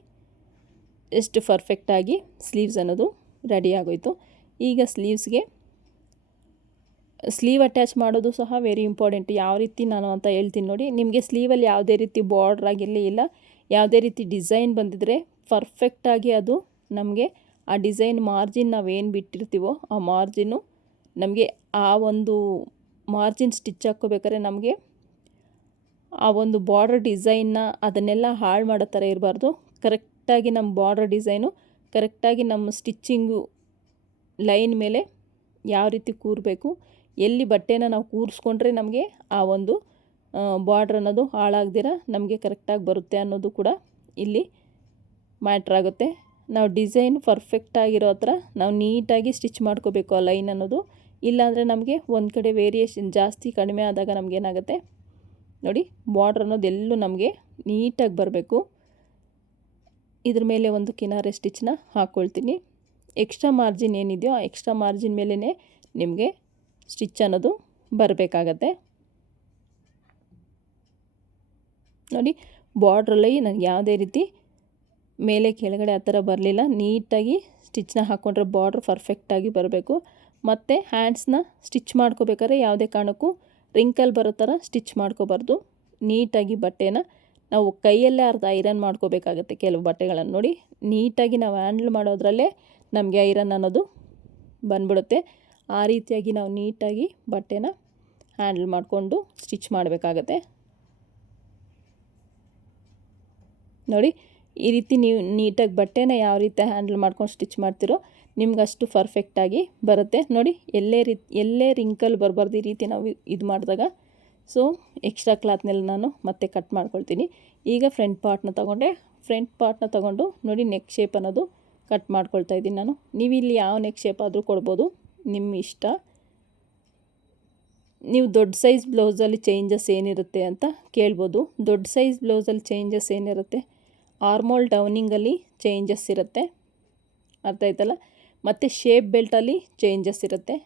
ಎಷ್ಟು ಪರ್ಫೆಕ್ಟಾಗಿ ಸ್ಲೀವ್ಸ್ ಅನ್ನೋದು ರೆಡಿ ಆಗೋಯಿತು. ಈಗ ಸ್ಲೀವ್ಸ್ಗೆ ಸ್ಲೀವ್ ಅಟ್ಯಾಚ್ ಮಾಡೋದು ಸಹ ವೆರಿ ಇಂಪಾರ್ಟೆಂಟ್. ಯಾವ ರೀತಿ ನಾನು ಅಂತ ಹೇಳ್ತೀನಿ ನೋಡಿ. ನಿಮಗೆ ಸ್ಲೀವಲ್ಲಿ ಯಾವುದೇ ರೀತಿ ಬಾರ್ಡ್ರ್ ಆಗಿರಲಿ, ಇಲ್ಲ ಯಾವುದೇ ರೀತಿ ಡಿಸೈನ್ ಬಂದಿದ್ದರೆ ಪರ್ಫೆಕ್ಟಾಗಿ ಅದು ನಮಗೆ ಆ ಡಿಸೈನ್ ಮಾರ್ಜಿನ್ ನಾವೇನು ಬಿಟ್ಟಿರ್ತೀವೋ ಆ ಮಾರ್ಜಿನ್ನು ನಮಗೆ ಆ ಒಂದು ಮಾರ್ಜಿನ್ ಸ್ಟಿಚ್ ಹಾಕ್ಕೋಬೇಕಾದ್ರೆ ನಮಗೆ ಆ ಒಂದು ಬಾರ್ಡರ್ ಡಿಸೈನ್ನ ಅದನ್ನೆಲ್ಲ ಹಾಳು ಮಾಡೋ ಥರ ಇರಬಾರ್ದು. ಕರೆಕ್ಟಾಗಿ ನಮ್ಮ ಬಾರ್ಡರ್ ಡಿಸೈನು ಕರೆಕ್ಟಾಗಿ ನಮ್ಮ ಸ್ಟಿಚ್ಚಿಂಗು ಲೈನ್ ಮೇಲೆ ಯಾವ ರೀತಿ ಕೂರಬೇಕು, ಎಲ್ಲಿ ಬಟ್ಟೆನ ನಾವು ಕೂರಿಸ್ಕೊಂಡ್ರೆ ನಮಗೆ ಆ ಒಂದು ಬಾರ್ಡ್ರ್ ಅನ್ನೋದು ಹಾಳಾಗ್ದಿರ ನಮಗೆ ಕರೆಕ್ಟಾಗಿ ಬರುತ್ತೆ ಅನ್ನೋದು ಕೂಡ ಇಲ್ಲಿ ಮ್ಯಾಟ್ರ್ ಆಗುತ್ತೆ. ನಾವು ಡಿಸೈನ್ ಪರ್ಫೆಕ್ಟಾಗಿರೋ ಹತ್ರ ನಾವು ನೀಟಾಗಿ ಸ್ಟಿಚ್ ಮಾಡ್ಕೋಬೇಕು ಆ ಲೈನ್ ಅನ್ನೋದು. ಇಲ್ಲಾಂದರೆ ನಮಗೆ ಒಂದು ಕಡೆ ವೇರಿಯೇಷನ್ ಜಾಸ್ತಿ ಕಡಿಮೆ ಆದಾಗ ನಮಗೇನಾಗುತ್ತೆ ನೋಡಿ, ಬಾರ್ಡ್ರ್ ಅನ್ನೋದು ಎಲ್ಲೂ ನಮಗೆ ನೀಟಾಗಿ ಬರಬೇಕು. ಇದ್ರ ಮೇಲೆ ಒಂದು ಕಿನಾರೆ ಸ್ಟಿಚ್ನ ಹಾಕ್ಕೊಳ್ತೀನಿ. ಎಕ್ಸ್ಟ್ರಾ ಮಾರ್ಜಿನ್ ಏನಿದೆಯೋ ಆ ಎಕ್ಸ್ಟ್ರಾ ಮಾರ್ಜಿನ್ ಮೇಲೇ ನಿಮಗೆ ಸ್ಟಿಚ್ ಅನ್ನೋದು ಬರಬೇಕಾಗತ್ತೆ. ನೋಡಿ, ಬಾರ್ಡ್ರಲ್ಲಿ ನನಗೆ ಯಾವುದೇ ರೀತಿ ಮೇಲೆ ಕೆಳಗಡೆ ಆ ಥರ ಬರಲಿಲ್ಲ. ನೀಟಾಗಿ ಸ್ಟಿಚ್ನ ಹಾಕ್ಕೊಂಡ್ರೆ ಬಾರ್ಡ್ರ್ ಪರ್ಫೆಕ್ಟಾಗಿ ಬರಬೇಕು. ಮತ್ತು ಹ್ಯಾಂಡ್ಸ್ನ ಸ್ಟಿಚ್ ಮಾಡ್ಕೋಬೇಕಾದ್ರೆ ಯಾವುದೇ ಕಾರಣಕ್ಕೂ ರಿಂಕಲ್ ಬರೋ ಥರ ಸ್ಟಿಚ್ ಮಾಡ್ಕೋಬಾರ್ದು. ನೀಟಾಗಿ ಬಟ್ಟೆನ ನಾವು ಕೈಯಲ್ಲೇ ಅರ್ಧ ಐರನ್ ಮಾಡ್ಕೋಬೇಕಾಗತ್ತೆ. ಕೆಲವು ಬಟ್ಟೆಗಳನ್ನು ನೋಡಿ, ನೀಟಾಗಿ ನಾವು ಹ್ಯಾಂಡಲ್ ಮಾಡೋದ್ರಲ್ಲೇ ನಮಗೆ ಐರನ್ ಅನ್ನೋದು ಬಂದ್ಬಿಡುತ್ತೆ. ಆ ರೀತಿಯಾಗಿ ನಾವು ನೀಟಾಗಿ ಬಟ್ಟೆನ ಹ್ಯಾಂಡಲ್ ಮಾಡಿಕೊಂಡು ಸ್ಟಿಚ್ ಮಾಡಬೇಕಾಗತ್ತೆ. ನೋಡಿ, ಈ ರೀತಿ ನೀವು ನೀಟಾಗಿ ಬಟ್ಟೆನ ಯಾವ ರೀತಿ ಹ್ಯಾಂಡಲ್ ಮಾಡ್ಕೊಂಡು ಸ್ಟಿಚ್ ಮಾಡ್ತಿರೋ ನಿಮ್ಗೆ ಅಷ್ಟು ಪರ್ಫೆಕ್ಟಾಗಿ ಬರುತ್ತೆ. ನೋಡಿ, ಎಲ್ಲೇ ರಿಂಕಲ್ ಬರಬಾರ್ದು ಈ ರೀತಿ ನಾವು ಇದು ಮಾಡಿದಾಗ. ಸೊ ಎಕ್ಸ್ಟ್ರಾ ಕ್ಲಾತ್ನೆಲ್ಲ ನಾನು ಮತ್ತೆ ಕಟ್ ಮಾಡ್ಕೊಳ್ತೀನಿ. ಈಗ ಫ್ರಂಟ್ ಪಾರ್ಟ್ನ ತೊಗೊಂಡು ನೋಡಿ ನೆಕ್ ಶೇಪ್ ಅನ್ನೋದು ಕಟ್ ಮಾಡ್ಕೊಳ್ತಾ ಇದ್ದೀನಿ ನಾನು. ನೀವು ಇಲ್ಲಿ ಯಾವ ನೆಕ್ ಶೇಪ್ ಆದರೂ ಕೊಡ್ಬೋದು, ನಿಮ್ಮ ಇಷ್ಟ. ನೀವು ದೊಡ್ಡ ಸೈಜ್ ಬ್ಲೌಸಲ್ಲಿ ಚೇಂಜಸ್ ಏನಿರುತ್ತೆ ಅಂತ ಕೇಳ್ಬೋದು. ದೊಡ್ಡ ಸೈಜ್ ಬ್ಲೌಸಲ್ಲಿ ಚೇಂಜಸ್ ಏನಿರುತ್ತೆ, ಆರ್ಮೋಲ್ ಡೌನಿಂಗಲ್ಲಿ ಚೇಂಜಸ್ ಇರುತ್ತೆ, ಅರ್ಥ ಆಯ್ತಲ್ಲ. ಮತ್ತು ಶೇಪ್ ಬೆಲ್ಟಲ್ಲಿ ಚೇಂಜಸ್ ಇರುತ್ತೆ.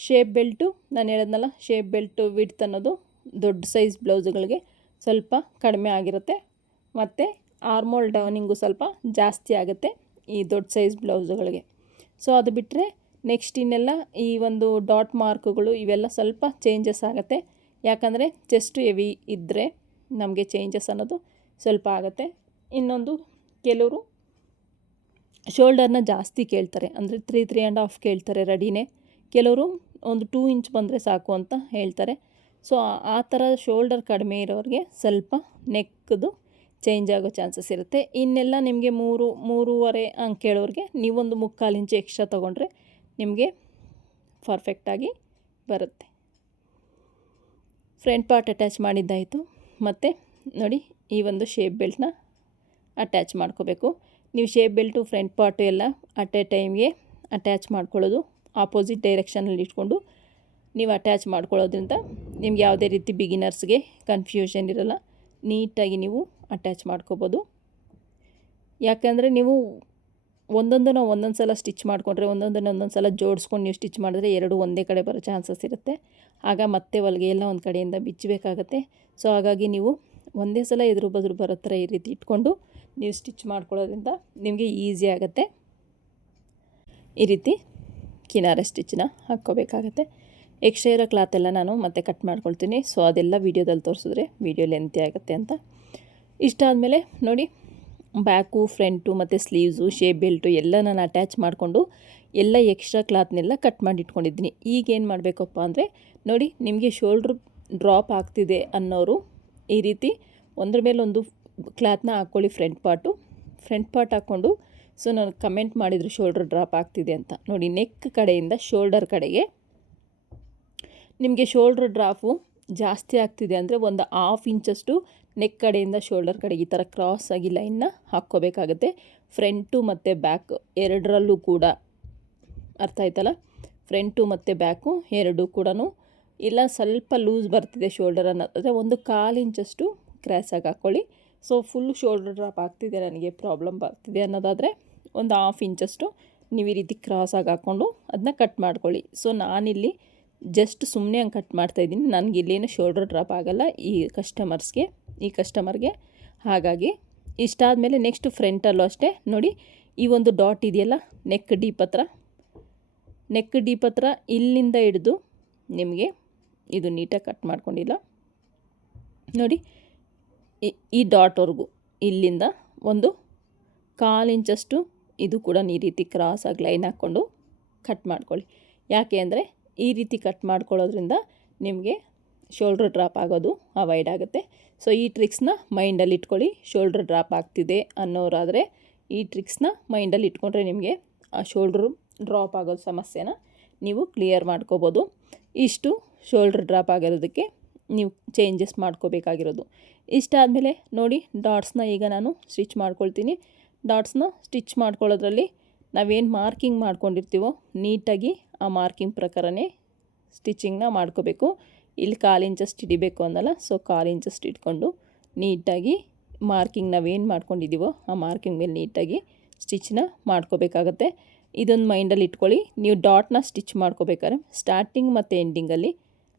ಶೇಪ್ ಬೆಲ್ಟು ನಾನು ಹೇಳಿದ್ನಲ್ಲ, ಶೇಪ್ ಬೆಲ್ಟು ವಿಡ್ತ್ ಅನ್ನೋದು ದೊಡ್ಡ ಸೈಜ್ ಬ್ಲೌಸ್ಗಳಿಗೆ ಸ್ವಲ್ಪ ಕಡಿಮೆ ಆಗಿರುತ್ತೆ. ಮತ್ತು ಆರ್ಮೋಲ್ ಡೌನಿಂಗು ಸ್ವಲ್ಪ ಜಾಸ್ತಿ ಆಗುತ್ತೆ ಈ ದೊಡ್ಡ ಸೈಜ್ ಬ್ಲೌಸ್ಗಳಿಗೆ. ಸೊ ಅದು ಬಿಟ್ಟರೆ ನೆಕ್ಸ್ಟ್ ಇನ್ನೆಲ್ಲ ಈ ಒಂದು ಡಾಟ್ ಮಾರ್ಕ್ಗಳು ಇವೆಲ್ಲ ಸ್ವಲ್ಪ ಚೇಂಜಸ್ ಆಗುತ್ತೆ. ಯಾಕಂದರೆ ಚೆಸ್ಟ್ ಹೆವಿ ಇದ್ದರೆ ನಮಗೆ ಚೇಂಜಸ್ ಅನ್ನೋದು ಸ್ವಲ್ಪ ಆಗುತ್ತೆ. ಇನ್ನೊಂದು ಕೆಲವರು ಶೋಲ್ಡರ್ನ ಜಾಸ್ತಿ ಕೇಳ್ತಾರೆ, ಅಂದರೆ 3.5 ಕೇಳ್ತಾರೆ ರೆಡಿನೇ. ಕೆಲವರು ಒಂದು 2 ಇಂಚ್ ಬಂದರೆ ಸಾಕು ಅಂತ ಹೇಳ್ತಾರೆ. ಸೊ ಆ ಥರ ಶೋಲ್ಡರ್ ಕಡಿಮೆ ಇರೋರಿಗೆ ಸ್ವಲ್ಪ ನೆಕ್ದು ಚೇಂಜ್ ಆಗೋ ಚಾನ್ಸಸ್ ಇರುತ್ತೆ. ಇನ್ನೆಲ್ಲ ನಿಮಗೆ 3.5 ಹಂಗೆ ಕೇಳೋರಿಗೆ ನೀವೊಂದು 3/4 ಇಂಚು ಎಕ್ಸ್ಟ್ರಾ ತೊಗೊಂಡ್ರೆ ನಿಮಗೆ ಪರ್ಫೆಕ್ಟಾಗಿ ಬರುತ್ತೆ. ಫ್ರಂಟ್ ಪಾರ್ಟ್ ಅಟ್ಯಾಚ್ ಮಾಡಿದ್ದಾಯಿತು. ಮತ್ತು ನೋಡಿ, ಈ ಒಂದು ಶೇಪ್ ಬೆಲ್ಟ್ನ ಅಟ್ಯಾಚ್ ಮಾಡ್ಕೋಬೇಕು. ನೀವು ಶೇಪ್ ಬೆಲ್ಟು ಫ್ರಂಟ್ ಪಾರ್ಟು ಎಲ್ಲ ಅಟ್ ಎ ಟೈಮ್ಗೆ ಅಟ್ಯಾಚ್ ಮಾಡ್ಕೊಳ್ಳೋದು, ಆಪೋಸಿಟ್ ಡೈರೆಕ್ಷನಲ್ಲಿ ಇಟ್ಕೊಂಡು ನೀವು ಅಟ್ಯಾಚ್ ಮಾಡ್ಕೊಳ್ಳೋದ್ರಿಂದ ನಿಮ್ಗೆ ಯಾವುದೇ ರೀತಿ ಬಿಗಿನರ್ಸ್ಗೆ ಕನ್ಫ್ಯೂಷನ್ ಇರೋಲ್ಲ. ನೀಟಾಗಿ ನೀವು ಅಟ್ಯಾಚ್ ಮಾಡ್ಕೋಬೋದು. ಯಾಕಂದರೆ ನೀವು ಒಂದೊಂದನ್ನು ಒಂದೊಂದು ಸಲ ಸ್ಟಿಚ್ ಮಾಡಿಕೊಂಡ್ರೆ ಒಂದೊಂದು ಸಲ ಜೋಡಿಸ್ಕೊಂಡು ನೀವು ಸ್ಟಿಚ್ ಮಾಡಿದ್ರೆ ಎರಡು ಒಂದೇ ಕಡೆ ಬರೋ ಚಾನ್ಸಸ್ ಇರುತ್ತೆ. ಆಗ ಮತ್ತೆ ಹೊಲಿಗೆ ಎಲ್ಲ ಒಂದು ಕಡೆಯಿಂದ ಬಿಚ್ಚಬೇಕಾಗತ್ತೆ. ಸೊ ಹಾಗಾಗಿ ನೀವು ಒಂದೇ ಸಲ ಎದುರು ಬದುರು ಬರೋ ಥರ ಈ ರೀತಿ ಇಟ್ಕೊಂಡು ನೀವು ಸ್ಟಿಚ್ ಮಾಡ್ಕೊಳ್ಳೋದ್ರಿಂದ ನಿಮಗೆ ಈಸಿ ಆಗುತ್ತೆ. ಈ ರೀತಿ ಕಿನಾರೆ ಸ್ಟಿಚ್ಚನ್ನ ಹಾಕ್ಕೋಬೇಕಾಗತ್ತೆ. ಎಕ್ಸ್ಟ್ರಾ ಇರೋ ಕ್ಲಾತೆಲ್ಲ ನಾನು ಮತ್ತೆ ಕಟ್ ಮಾಡ್ಕೊಳ್ತೀನಿ. ಸೊ ಅದೆಲ್ಲ ವೀಡಿಯೋದಲ್ಲಿ ತೋರಿಸಿದ್ರೆ ವೀಡಿಯೋ ಲೆಂತಿ ಆಗುತ್ತೆ ಅಂತ. ಇಷ್ಟ ಆದಮೇಲೆ ನೋಡಿ, ಬ್ಯಾಕು, ಫ್ರಂಟು ಮತ್ತು ಸ್ಲೀವ್ಸು, ಶೇಪ್ ಬೆಲ್ಟು ಎಲ್ಲ ನಾನು ಅಟ್ಯಾಚ್ ಮಾಡಿಕೊಂಡು ಎಲ್ಲ ಎಕ್ಸ್ಟ್ರಾ ಕ್ಲಾತ್ನೆಲ್ಲ ಕಟ್ ಮಾಡಿ ಇಟ್ಕೊಂಡಿದ್ದೀನಿ. ಈಗೇನು ಮಾಡಬೇಕಪ್ಪ ಅಂದರೆ ನೋಡಿ, ನಿಮಗೆ ಶೋಲ್ಡ್ರ್ ಡ್ರಾಪ್ ಆಗ್ತಿದೆ ಅನ್ನೋರು ಈ ರೀತಿ ಒಂದ್ರ ಮೇಲೆ ಒಂದು ಕ್ಲಾತ್ನ ಹಾಕ್ಕೊಳ್ಳಿ. ಫ್ರಂಟ್ ಪಾರ್ಟ್ ಹಾಕ್ಕೊಂಡು, ಸೊ ನಾನು ಕಮೆಂಟ್ ಮಾಡಿದ್ರು ಶೋಲ್ಡ್ರ್ ಡ್ರಾಪ್ ಆಗ್ತಿದೆ ಅಂತ. ನೋಡಿ, ನೆಕ್ ಕಡೆಯಿಂದ ಶೋಲ್ಡರ್ ಕಡೆಗೆ ನಿಮಗೆ ಶೋಲ್ಡ್ರ್ ಡ್ರಾಪು ಜಾಸ್ತಿ ಆಗ್ತಿದೆ ಅಂದರೆ ಒಂದು 1/2 ಇಂಚಷ್ಟು ನೆಕ್ ಕಡೆಯಿಂದ ಶೋಲ್ಡರ್ ಕಡೆಗೆ ಈ ಥರ ಕ್ರಾಸ್ ಆಗಿ ಲೈನ್ನ ಹಾಕ್ಕೋಬೇಕಾಗತ್ತೆ. ಫ್ರಂಟು ಮತ್ತು ಬ್ಯಾಕ್ ಎರಡರಲ್ಲೂ ಕೂಡ, ಅರ್ಥ ಆಯ್ತಲ್ಲ? ಫ್ರಂಟು ಮತ್ತು ಬ್ಯಾಕು ಎರಡೂ ಕೂಡ ಇಲ್ಲ ಸ್ವಲ್ಪ ಲೂಸ್ ಬರ್ತಿದೆ ಶೋಲ್ಡರ್ ಅನ್ನೋದಾದರೆ 1/4 ಇಂಚಷ್ಟು ಕ್ರಾಸಾಗಿ ಹಾಕ್ಕೊಳ್ಳಿ. ಸೊ ಫುಲ್ ಶೋಲ್ಡರ್ ಡ್ರಾಪ್ ಆಗ್ತಿದೆ, ನನಗೆ ಪ್ರಾಬ್ಲಮ್ ಬರ್ತಿದೆ ಅನ್ನೋದಾದರೆ ಒಂದು 1/2 ಇಂಚಷ್ಟು ನೀವು ಈ ರೀತಿ ಕ್ರಾಸಾಗಿ ಹಾಕ್ಕೊಂಡು ಅದನ್ನ ಕಟ್ ಮಾಡ್ಕೊಳ್ಳಿ. ಸೊ ನಾನಿಲ್ಲಿ ಜಸ್ಟ್ ಸುಮ್ಮನೆ ಹಂಗೆ ಕಟ್ ಮಾಡ್ತಾಯಿದ್ದೀನಿ. ನನಗೆ ಇಲ್ಲೇನು ಶೋಲ್ಡರ್ ಡ್ರಾಪ್ ಆಗೋಲ್ಲ ಈ ಕಸ್ಟಮರ್ಗೆ. ಹಾಗಾಗಿ ಇಷ್ಟ ಆದಮೇಲೆ ನೆಕ್ಸ್ಟ್ ಫ್ರಂಟಲ್ಲೂ ಅಷ್ಟೇ ನೋಡಿ, ಈ ಒಂದು ಡಾಟ್ ಇದೆಯಲ್ಲ ನೆಕ್ ಡೀಪ್ ಹತ್ರ ಇಲ್ಲಿಂದ ಹಿಡಿದು ನಿಮಗೆ ಇದು ನೀಟಾಗಿ ಕಟ್ ಮಾಡ್ಕೊಂಡಿಲ್ಲ ನೋಡಿ, ಈ ಡಾಟ್ವರೆಗೂ ಇಲ್ಲಿಂದ ಒಂದು 1/4 ಇಂಚಷ್ಟು ಇದು ಕೂಡ ಈ ರೀತಿ ಕ್ರಾಸಾಗಿ ಲೈನ್ ಹಾಕ್ಕೊಂಡು ಕಟ್ ಮಾಡ್ಕೊಳ್ಳಿ. ಯಾಕೆ ಅಂದರೆ ಈ ರೀತಿ ಕಟ್ ಮಾಡ್ಕೊಳ್ಳೋದ್ರಿಂದ ನಿಮಗೆ ಶೋಲ್ಡ್ರ್ ಡ್ರಾಪ್ ಆಗೋದು ಅವಾಯ್ಡ್ ಆಗುತ್ತೆ. ಸೊ ಈ ಟ್ರಿಕ್ಸ್ನ ಮೈಂಡಲ್ಲಿ ಇಟ್ಕೊಳ್ಳಿ. ಶೋಲ್ಡ್ರ್ ಡ್ರಾಪ್ ಆಗ್ತಿದೆ ಅನ್ನೋರಾದರೆ ಈ ಟ್ರಿಕ್ಸ್ನ ಮೈಂಡಲ್ಲಿ ಇಟ್ಕೊಂಡ್ರೆ ನಿಮಗೆ ಆ ಶೋಲ್ಡ್ರು ಡ್ರಾಪ್ ಆಗೋದು ಸಮಸ್ಯೆನ ನೀವು ಕ್ಲಿಯರ್ ಮಾಡ್ಕೋಬೋದು. ಇಷ್ಟು ಶೋಲ್ಡ್ರ್ ಡ್ರಾಪ್ ಆಗಿರೋದಕ್ಕೆ ನೀವು ಚೇಂಜಸ್ ಮಾಡ್ಕೋಬೇಕಾಗಿರೋದು. ಇಷ್ಟ ಆದಮೇಲೆ ನೋಡಿ, ಡಾಟ್ಸ್ನ ಈಗ ನಾನು ಸ್ಟಿಚ್ ಮಾಡ್ಕೊಳ್ತೀನಿ. ಡಾಟ್ಸ್ನ ಸ್ಟಿಚ್ ಮಾಡ್ಕೊಳ್ಳೋದ್ರಲ್ಲಿ ನಾವೇನು ಮಾರ್ಕಿಂಗ್ ಮಾಡ್ಕೊಂಡಿರ್ತೀವೋ ನೀಟಾಗಿ ಆ ಮಾರ್ಕಿಂಗ್ ಪ್ರಕಾರನೇ ಸ್ಟಿಚಿಂಗ್ನ ಮಾಡ್ಕೋಬೇಕು. ಇಲ್ಲಿ 1/4 ಇಂಚಷ್ಟು ಹಿಡಿಬೇಕು ಅಂದಲ್ಲ, ಸೊ 1/4 ಇಂಚಷ್ಟು ಇಟ್ಕೊಂಡು ನೀಟಾಗಿ ಮಾರ್ಕಿಂಗ್ ನಾವೇನು ಮಾಡ್ಕೊಂಡಿದ್ದೀವೋ ಆ ಮಾರ್ಕಿಂಗ್ ಮೇಲೆ ನೀಟಾಗಿ ಸ್ಟಿಚ್ನ ಮಾಡ್ಕೋಬೇಕಾಗತ್ತೆ. ಇದೊಂದು ಮೈಂಡಲ್ಲಿ ಇಟ್ಕೊಳ್ಳಿ. ನೀವು ಡಾಟ್ನ ಸ್ಟಿಚ್ ಮಾಡ್ಕೋಬೇಕಾದ್ರೆ ಸ್ಟಾರ್ಟಿಂಗ್ ಮತ್ತು ಎಂಡಿಂಗಲ್ಲಿ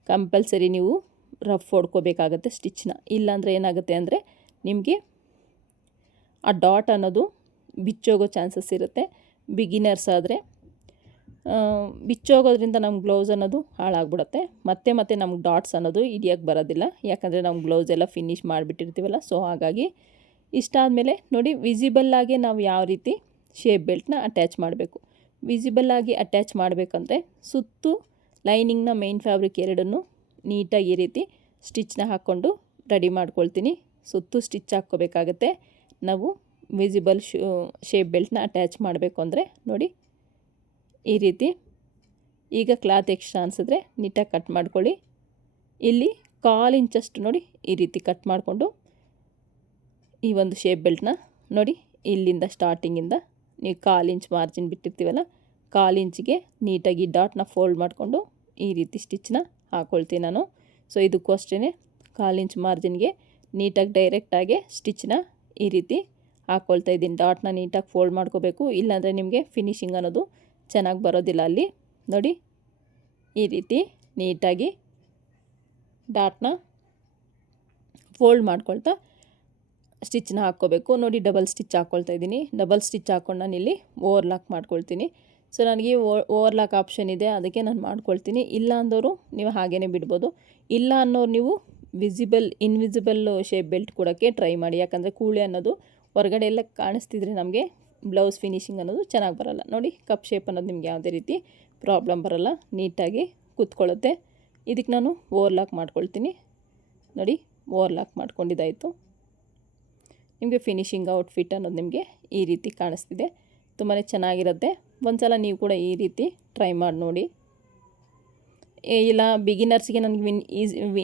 ಕಂಪಲ್ಸರಿ ನೀವು ರಫ್ ಹೊಡ್ಕೋಬೇಕಾಗತ್ತೆ ಸ್ಟಿಚ್ನ. ಇಲ್ಲಾಂದರೆ ಏನಾಗುತ್ತೆ ಅಂದರೆ ನಿಮಗೆ ಆ ಡಾಟ್ ಅನ್ನೋದು ಬಿಚ್ಚೋಗೋ ಚಾನ್ಸಸ್ ಇರುತ್ತೆ. ಬಿಗಿನರ್ಸ್ ಆದರೆ ಬಿಚ್ಚೋಗೋದ್ರಿಂದ ನಮ್ಮ ಗ್ಲೌಸ್ ಅನ್ನೋದು ಹಾಳಾಗ್ಬಿಡುತ್ತೆ. ಮತ್ತೆ ನಮ್ಗೆ ಡಾಟ್ಸ್ ಅನ್ನೋದು ಹಿಡಿಯೋಕ್ಕೆ ಬರೋದಿಲ್ಲ, ಯಾಕಂದರೆ ನಾವು ಗ್ಲೌಸ್ ಎಲ್ಲ ಫಿನಿಷ್ ಮಾಡಿಬಿಟ್ಟಿರ್ತೀವಲ್ಲ. ಸೊ ಹಾಗಾಗಿ ಇಷ್ಟ ಆದಮೇಲೆ ನೋಡಿ, ವಿಸಿಬಲ್ಲಾಗಿ ನಾವು ಯಾವ ರೀತಿ ಶೇಪ್ ಬೆಲ್ಟ್ನ ಅಟ್ಯಾಚ್ ಮಾಡಬೇಕು. ವಿಸಿಬಲ್ಲಾಗಿ ಅಟ್ಯಾಚ್ ಮಾಡಬೇಕಂದ್ರೆ ಸುತ್ತು ಲೈನಿಂಗ್ನ ಮೇನ್ ಫ್ಯಾಬ್ರಿಕ್ ಎರಡನ್ನೂ ನೀಟಾಗಿ ಈ ರೀತಿ ಸ್ಟಿಚ್ನ ಹಾಕ್ಕೊಂಡು ರೆಡಿ ಮಾಡ್ಕೊಳ್ತೀನಿ. ಸುತ್ತು ಸ್ಟಿಚ್ ಹಾಕ್ಕೋಬೇಕಾಗತ್ತೆ ನಾವು ವಿಸಿಬಲ್ ಶೇಪ್ ಬೆಲ್ಟ್ನ ಅಟ್ಯಾಚ್ ಮಾಡಬೇಕು ಅಂದರೆ. ನೋಡಿ ಈ ರೀತಿ. ಈಗ ಕ್ಲಾತ್ ಎಕ್ಸ್ಟ್ರಾ ಅನಿಸಿದ್ರೆ ನೀಟಾಗಿ ಕಟ್ ಮಾಡ್ಕೊಳ್ಳಿ. ಇಲ್ಲಿ 1/4 ಇಂಚಷ್ಟು ನೋಡಿ ಈ ರೀತಿ ಕಟ್ ಮಾಡಿಕೊಂಡು ಈ ಒಂದು ಶೇಪ್ ಬೆಲ್ಟ್ನ ನೋಡಿ ಇಲ್ಲಿಂದ ಸ್ಟಾರ್ಟಿಂಗಿಂದ ನೀವು 1/4 ಇಂಚ್ ಮಾರ್ಜಿನ್ ಬಿಟ್ಟಿರ್ತೀವಲ್ಲ, 1/4 ಇಂಚಿಗೆ ನೀಟಾಗಿ ಡಾಟ್ನ ಫೋಲ್ಡ್ ಮಾಡಿಕೊಂಡು ಈ ರೀತಿ ಸ್ಟಿಚ್ನ ಹಾಕ್ಕೊಳ್ತೀನಿ ನಾನು. ಸೊ ಇದಕ್ಕೂ ಅಷ್ಟೇ 1/4 ಇಂಚ್ ಮಾರ್ಜಿನ್ಗೆ ನೀಟಾಗಿ ಡೈರೆಕ್ಟಾಗಿ ಸ್ಟಿಚ್ನ ಈ ರೀತಿ ಹಾಕ್ಕೊಳ್ತಾ ಇದ್ದೀನಿ. ಡಾಟ್ನ ನೀಟಾಗಿ ಫೋಲ್ಡ್ ಮಾಡ್ಕೋಬೇಕು, ಇಲ್ಲಾಂದರೆ ನಿಮಗೆ ಫಿನಿಶಿಂಗ್ ಅನ್ನೋದು ಚೆನ್ನಾಗಿ ಬರೋದಿಲ್ಲ. ಅಲ್ಲಿ ನೋಡಿ ಈ ರೀತಿ ನೀಟಾಗಿ ಡಾಟ್ನ ಫೋಲ್ಡ್ ಮಾಡ್ಕೊಳ್ತಾ ಸ್ಟಿಚ್ನ ಹಾಕ್ಕೋಬೇಕು. ನೋಡಿ ಡಬಲ್ ಸ್ಟಿಚ್ ಹಾಕ್ಕೊಳ್ತಾ ಇದ್ದೀನಿ. ಡಬಲ್ ಸ್ಟಿಚ್ ಹಾಕ್ಕೊಂಡು ನಾನು ಇಲ್ಲಿ ಓವರ್ಲಾಕ್ ಮಾಡ್ಕೊಳ್ತೀನಿ. ಸೊ ನನಗೆ ಓವರ್ಲಾಕ್ ಆಪ್ಷನ್ ಇದೆ, ಅದಕ್ಕೆ ನಾನು ಮಾಡ್ಕೊಳ್ತೀನಿ. ಇಲ್ಲ ಅಂದವರು ನೀವು ಹಾಗೇ ಬಿಡ್ಬೋದು. ಇಲ್ಲ ಅನ್ನೋರು ನೀವು ಇನ್ವಿಸಿಬಲ್ ಶೇಪ್ ಬೆಲ್ಟ್ ಕೊಡೋಕ್ಕೆ ಟ್ರೈ ಮಾಡಿ. ಯಾಕಂದರೆ ಕೂಳೆ ಅನ್ನೋದು ಹೊರಗಡೆ ಎಲ್ಲ ಕಾಣಿಸ್ತಿದ್ರೆ ನಮಗೆ ಬ್ಲೌಸ್ ಫಿನಿಶಿಂಗ್ ಅನ್ನೋದು ಚೆನ್ನಾಗಿ ಬರೋಲ್ಲ. ನೋಡಿ ಕಪ್ ಶೇಪ್ ಅನ್ನೋದು ನಿಮ್ಗೆ ಯಾವುದೇ ರೀತಿ ಪ್ರಾಬ್ಲಮ್ ಬರೋಲ್ಲ, ನೀಟಾಗಿ ಕೂತ್ಕೊಳ್ಳುತ್ತೆ. ಇದಕ್ಕೆ ನಾನು ಓವರ್ಲಾಕ್ ಮಾಡ್ಕೊಳ್ತೀನಿ. ನೋಡಿ ಓವರ್ಲಾಕ್ ಮಾಡ್ಕೊಂಡಿದ್ದಾಯಿತು. ನಿಮಗೆ ಫಿನಿಶಿಂಗ್ ಔಟ್ಫಿಟ್ ಅನ್ನೋದು ನಿಮಗೆ ಈ ರೀತಿ ಕಾಣಿಸ್ತಿದೆ, ತುಂಬಾ ಚೆನ್ನಾಗಿರುತ್ತೆ. ಒಂದು ಸಲ ನೀವು ಕೂಡ ಈ ರೀತಿ ಟ್ರೈ ಮಾಡಿ ನೋಡಿ. ಇಲ್ಲ ಬಿಗಿನರ್ಸ್ಗೆ ನನಗೆ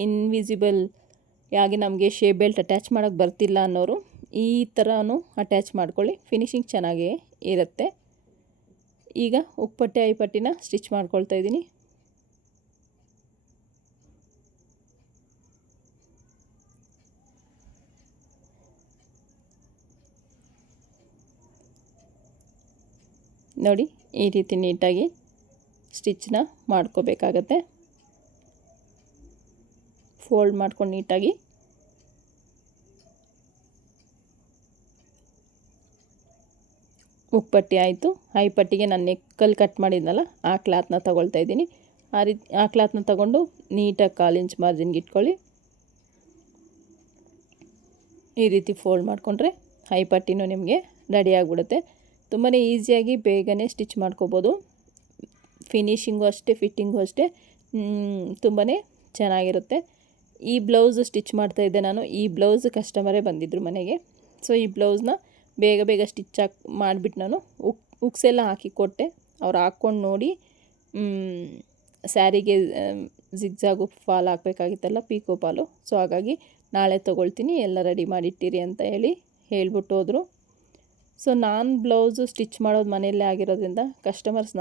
ಇನ್ವಿಸಿಬಲ್ ಯಾಗಿ ನಮಗೆ ಶೇಪ್ ಬೆಲ್ಟ್ ಅಟ್ಯಾಚ್ ಮಾಡೋಕ್ಕೆ ಬರ್ತಿಲ್ಲ ಅನ್ನೋರು ಈ ಥರನೂ ಅಟ್ಯಾಚ್ ಮಾಡ್ಕೊಳ್ಳಿ, ಫಿನಿಶಿಂಗ್ ಚೆನ್ನಾಗೇ ಇರುತ್ತೆ. ಈಗ ಉಕ್ಪಟ್ಟೆ ಐಪಟ್ಟಿನ ಸ್ಟಿಚ್ ಮಾಡ್ಕೊಳ್ತಾ ಇದ್ದೀನಿ. ನೋಡಿ ಈ ರೀತಿ ನೀಟಾಗಿ ಸ್ಟಿಚ್ನ ಮಾಡ್ಕೋಬೇಕಾಗತ್ತೆ. ಫೋಲ್ಡ್ ಮಾಡ್ಕೊಂಡು ನೀಟಾಗಿ ಉಕ್ಪಟ್ಟಿ ಆಯಿತು. ಐಪಟ್ಟಿಗೆ ನಾನು ನೆಕ್ಕಲ್ಲಿ ಕಟ್ ಮಾಡಿದ್ನಲ್ಲ ಆ ಕ್ಲಾತ್ನ ತೊಗೊಳ್ತಾ ಇದ್ದೀನಿ. ಆ ಕ್ಲಾತ್ನ ತೊಗೊಂಡು ನೀಟಾಗಿ 1/4 ಇಂಚ್ ಮಾರ್ಜಿನ್ಗೆ ಇಟ್ಕೊಳ್ಳಿ. ಈ ರೀತಿ ಫೋಲ್ಡ್ ಮಾಡಿಕೊಂಡ್ರೆ ಐಪಟ್ಟಿನೂ ನಿಮಗೆ ರೆಡಿ ಆಗಿಬಿಡುತ್ತೆ. ತುಂಬಾ ಈಸಿಯಾಗಿ ಬೇಗನೆ ಸ್ಟಿಚ್ ಮಾಡ್ಕೋಬೋದು. ಫಿನಿಶಿಂಗು ಅಷ್ಟೇ, ಫಿಟ್ಟಿಂಗು ಅಷ್ಟೇ ತುಂಬಾ ಚೆನ್ನಾಗಿರುತ್ತೆ. ಈ ಬ್ಲೌಸ್ ಸ್ಟಿಚ್ ಮಾಡ್ತಾಯಿದ್ದೆ ನಾನು. ಈ ಬ್ಲೌಸ್ ಕಸ್ಟಮರೇ ಬಂದಿದ್ದರು ಮನೆಗೆ. ಸೊ ಈ ಬ್ಲೌಸ್ನ ಬೇಗ ಸ್ಟಿಚ್ ಮಾಡಿಬಿಟ್ಟು ನಾನು ಉಕ್ಸೆಲ್ಲ ಹಾಕಿ ಕೊಟ್ಟೆ. ಅವ್ರು ಹಾಕ್ಕೊಂಡು ನೋಡಿ ಸ್ಯಾರಿಗೆ ಜಿಗ್ಜಾಗು ಫಾಲ್ ಹಾಕಬೇಕಾಗಿತ್ತಲ್ಲ, ಪೀಕೋ ಫಾಲು. ಸೊ ಹಾಗಾಗಿ ನಾಳೆ ತೊಗೊಳ್ತೀನಿ, ಎಲ್ಲ ರೆಡಿ ಮಾಡಿಟ್ಟಿರಿ ಅಂತ ಹೇಳ್ಬಿಟ್ಟು ಹೋದರು. ಸೊ ನಾನು ಬ್ಲೌಸು ಸ್ಟಿಚ್ ಮಾಡೋದು ಮನೆಯಲ್ಲೇ ಆಗಿರೋದ್ರಿಂದ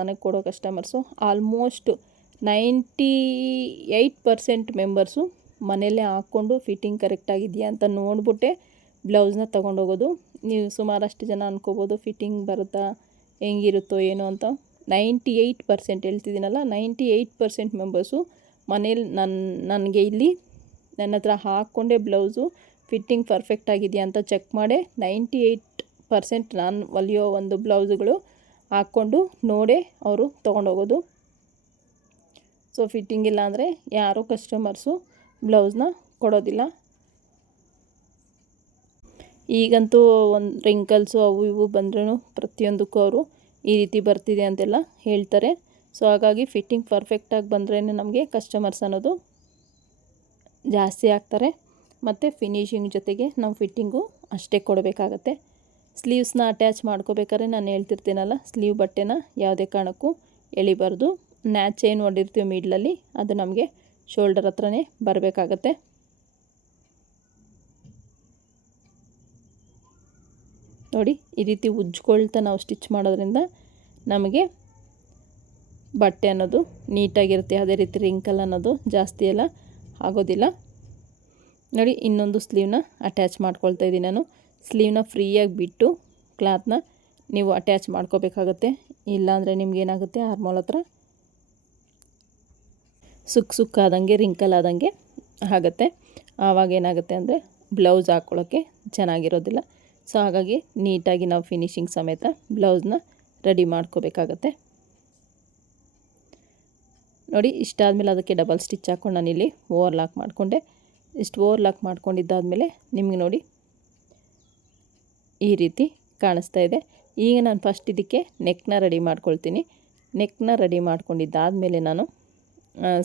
ನನಗೆ ಕೊಡೋ ಕಸ್ಟಮರ್ಸು ಆಲ್ಮೋಸ್ಟ್ 98% ಮೆಂಬರ್ಸು ಮನೆಯಲ್ಲೇ ಹಾಕ್ಕೊಂಡು ಫಿಟ್ಟಿಂಗ್ ಕರೆಕ್ಟಾಗಿದೆಯಾ ಅಂತ ನೋಡಿಬಿಟ್ಟೆ ಬ್ಲೌಸ್ನ ತೊಗೊಂಡೋಗೋದು. ನೀವು ಸುಮಾರಷ್ಟು ಜನ ಅನ್ಕೋಬೋದು ಫಿಟ್ಟಿಂಗ್ ಬರುತ್ತಾ, ಹೆಂಗಿರುತ್ತೋ ಏನೋ ಅಂತ. 98% ಹೇಳ್ತಿದ್ದೀನಲ್ಲ, 98% ಮೆಂಬರ್ಸು ಮನೇಲಿ ನನಗೆ ಇಲ್ಲಿ ನನ್ನ ಹತ್ರ ಹಾಕ್ಕೊಂಡೇ ಬ್ಲೌಸು ಫಿಟ್ಟಿಂಗ್ ಪರ್ಫೆಕ್ಟ್ ಆಗಿದೆಯಾ ಅಂತ ಚೆಕ್ ಮಾಡಿ 98% ನಾನು ಹೊಲಿಯೋ ಒಂದು ಬ್ಲೌಸುಗಳು ಹಾಕ್ಕೊಂಡು ನೋಡೇ ಅವರು ತೊಗೊಂಡೋಗೋದು. ಸೊ ಫಿಟ್ಟಿಂಗ್ ಇಲ್ಲ ಅಂದರೆ ಯಾರೂ ಕಸ್ಟಮರ್ಸು ಬ್ಲೌಸ್ನ ಕೊಡೋದಿಲ್ಲ. ಈಗಂತೂ ಒಂದು ರಿಂಕಲ್ಸು ಅವು ಇವು ಬಂದ್ರೂ ಪ್ರತಿಯೊಂದಕ್ಕೂ ಅವರು ಈ ರೀತಿ ಬರ್ತಿದೆ ಅಂತೆಲ್ಲ ಹೇಳ್ತಾರೆ. ಸೊ ಹಾಗಾಗಿ ಫಿಟ್ಟಿಂಗ್ ಪರ್ಫೆಕ್ಟಾಗಿ ಬಂದ್ರೇ ನಮಗೆ ಕಸ್ಟಮರ್ಸ್ ಅನ್ನೋದು ಜಾಸ್ತಿ ಆಗ್ತಾರೆ. ಮತ್ತು ಫಿನಿಶಿಂಗ್ ಜೊತೆಗೆ ನಾವು ಫಿಟ್ಟಿಂಗು ಅಷ್ಟೇ ಕೊಡಬೇಕಾಗತ್ತೆ. ಸ್ಲೀವ್ಸ್ನ ಅಟ್ಯಾಚ್ ಮಾಡ್ಕೋಬೇಕಾದ್ರೆ ನಾನು ಹೇಳ್ತಿರ್ತೀನಲ್ಲ, ಸ್ಲೀವ್ ಬಟ್ಟೆನ ಯಾವುದೇ ಕಾರಣಕ್ಕೂ ಎಳಿಬಾರ್ದು. ನ್ಯಾಚ್ ಏನು ಹೊಡಿರ್ತೀವಿ ಮಿಡ್ಲಲ್ಲಿ ಅದು ನಮಗೆ ಶೋಲ್ಡರ್ ಹತ್ರನೇ ಬರಬೇಕಾಗತ್ತೆ. ನೋಡಿ ಈ ರೀತಿ ಉಜ್ಕೊಳ್ತಾ ನಾವು ಸ್ಟಿಚ್ ಮಾಡೋದ್ರಿಂದ ನಮಗೆ ಬಟ್ಟೆ ಅನ್ನೋದು ನೀಟಾಗಿರುತ್ತೆ. ಅದೇ ರೀತಿ ರಿಂಕಲ್ ಅನ್ನೋದು ಜಾಸ್ತಿ ಎಲ್ಲ ಆಗೋದಿಲ್ಲ. ನೋಡಿ ಇನ್ನೊಂದು ಸ್ಲೀವ್ನ ಅಟ್ಯಾಚ್ ಮಾಡ್ಕೊಳ್ತಾ ಇದ್ದೀನಿ ನಾನು. ಸ್ಲೀವ್ನ ಫ್ರೀಯಾಗಿ ಬಿಟ್ಟು ಕ್ಲಾತ್ನ ನೀವು ಅಟ್ಯಾಚ್ ಮಾಡ್ಕೋಬೇಕಾಗತ್ತೆ. ಇಲ್ಲಾಂದರೆ ನಿಮ್ಗೇನಾಗುತ್ತೆ, ಆರ್ಮೋಲ್ ಹತ್ರ ಸುಕ್ಕಾದಂಗೆ ರಿಂಕಲ್ ಆದಂಗೆ ಆಗುತ್ತೆ. ಆವಾಗ ಏನಾಗುತ್ತೆ ಅಂದರೆ ಬ್ಲೌಸ್ ಹಾಕ್ಕೊಳ್ಳೋಕ್ಕೆ ಚೆನ್ನಾಗಿರೋದಿಲ್ಲ. ಸೊ ಹಾಗಾಗಿ ನೀಟಾಗಿ ನಾವು ಫಿನಿಶಿಂಗ್ ಸಮೇತ ಬ್ಲೌಸ್ನ ರೆಡಿ ಮಾಡ್ಕೋಬೇಕಾಗತ್ತೆ. ನೋಡಿ ಇಷ್ಟಾದಮೇಲೆ ಅದಕ್ಕೆ ಡಬಲ್ ಸ್ಟಿಚ್ ಹಾಕ್ಕೊಂಡು ನಾನಿಲ್ಲಿ ಓವರ್ಲಾಕ್ ಮಾಡಿಕೊಂಡೆ. ಇಷ್ಟು ಓವರ್ಲಾಕ್ ಮಾಡ್ಕೊಂಡಿದ್ದಾದಮೇಲೆ ನಿಮಗೆ ನೋಡಿ ಈ ರೀತಿ ಕಾಣಿಸ್ತಾ ಇದೆ. ಈಗ ನಾನು ಫಸ್ಟ್ ಇದಕ್ಕೆ ನೆಕ್ನ ರೆಡಿ ಮಾಡ್ಕೊಳ್ತೀನಿ. ನೆಕ್ನ ರೆಡಿ ಮಾಡ್ಕೊಂಡಿದ್ದಾದಮೇಲೆ ನಾನು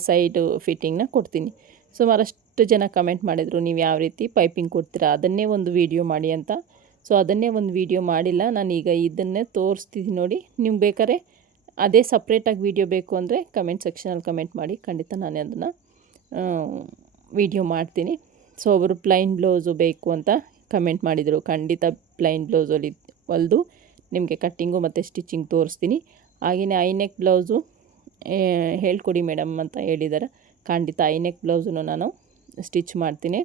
ಸೈಡು ಫಿಟ್ಟಿಂಗ್ನ ಕೊಡ್ತೀನಿ. ಸುಮಾರಷ್ಟು ಜನ ಕಮೆಂಟ್ ಮಾಡಿದರು, ನೀವು ಯಾವ ರೀತಿ ಪೈಪಿಂಗ್ ಕೊಡ್ತೀರಾ, ಅದನ್ನೇ ಒಂದು ವೀಡಿಯೋ ಮಾಡಿ ಅಂತ. ಸೊ ಅದನ್ನೇ ಒಂದು ವೀಡಿಯೋ ಮಾಡಿಲ್ಲ, ನಾನೀಗ ಇದನ್ನೇ ತೋರಿಸ್ತಿದ್ದೀನಿ ನೋಡಿ. ನೀವು ಬೇಕಾದ್ರೆ ಅದೇ ಸಪ್ರೇಟಾಗಿ ವೀಡಿಯೋ ಬೇಕು ಅಂದರೆ ಕಮೆಂಟ್ ಸೆಕ್ಷನಲ್ಲಿ ಕಮೆಂಟ್ ಮಾಡಿ, ಖಂಡಿತ ನಾನು ಅದನ್ನು ವೀಡಿಯೋ ಮಾಡ್ತೀನಿ. ಸೊ ಅವರು ಪ್ಲೈನ್ ಬ್ಲೌಸು ಬೇಕು ಅಂತ ಕಮೆಂಟ್ ಮಾಡಿದರು. ಖಂಡಿತ ಪ್ಲೈನ್ ಬ್ಲೌಸ್ ಹೊಲಿದು ನಿಮಗೆ ಕಟ್ಟಿಂಗು ಮತ್ತು ಸ್ಟಿಚಿಂಗ್ ತೋರಿಸ್ತೀನಿ. ಹಾಗೆಯೇ ಐನೆಕ್ ಬ್ಲೌಸು ಹೇಳ್ಕೊಡಿ ಮೇಡಮ್ ಅಂತ ಹೇಳಿದ್ದಾರೆ. ಖಂಡಿತ ಐನೆಕ್ ಬ್ಲೌಸನ್ನು ನಾನು ಸ್ಟಿಚ್ ಮಾಡ್ತೀನಿ.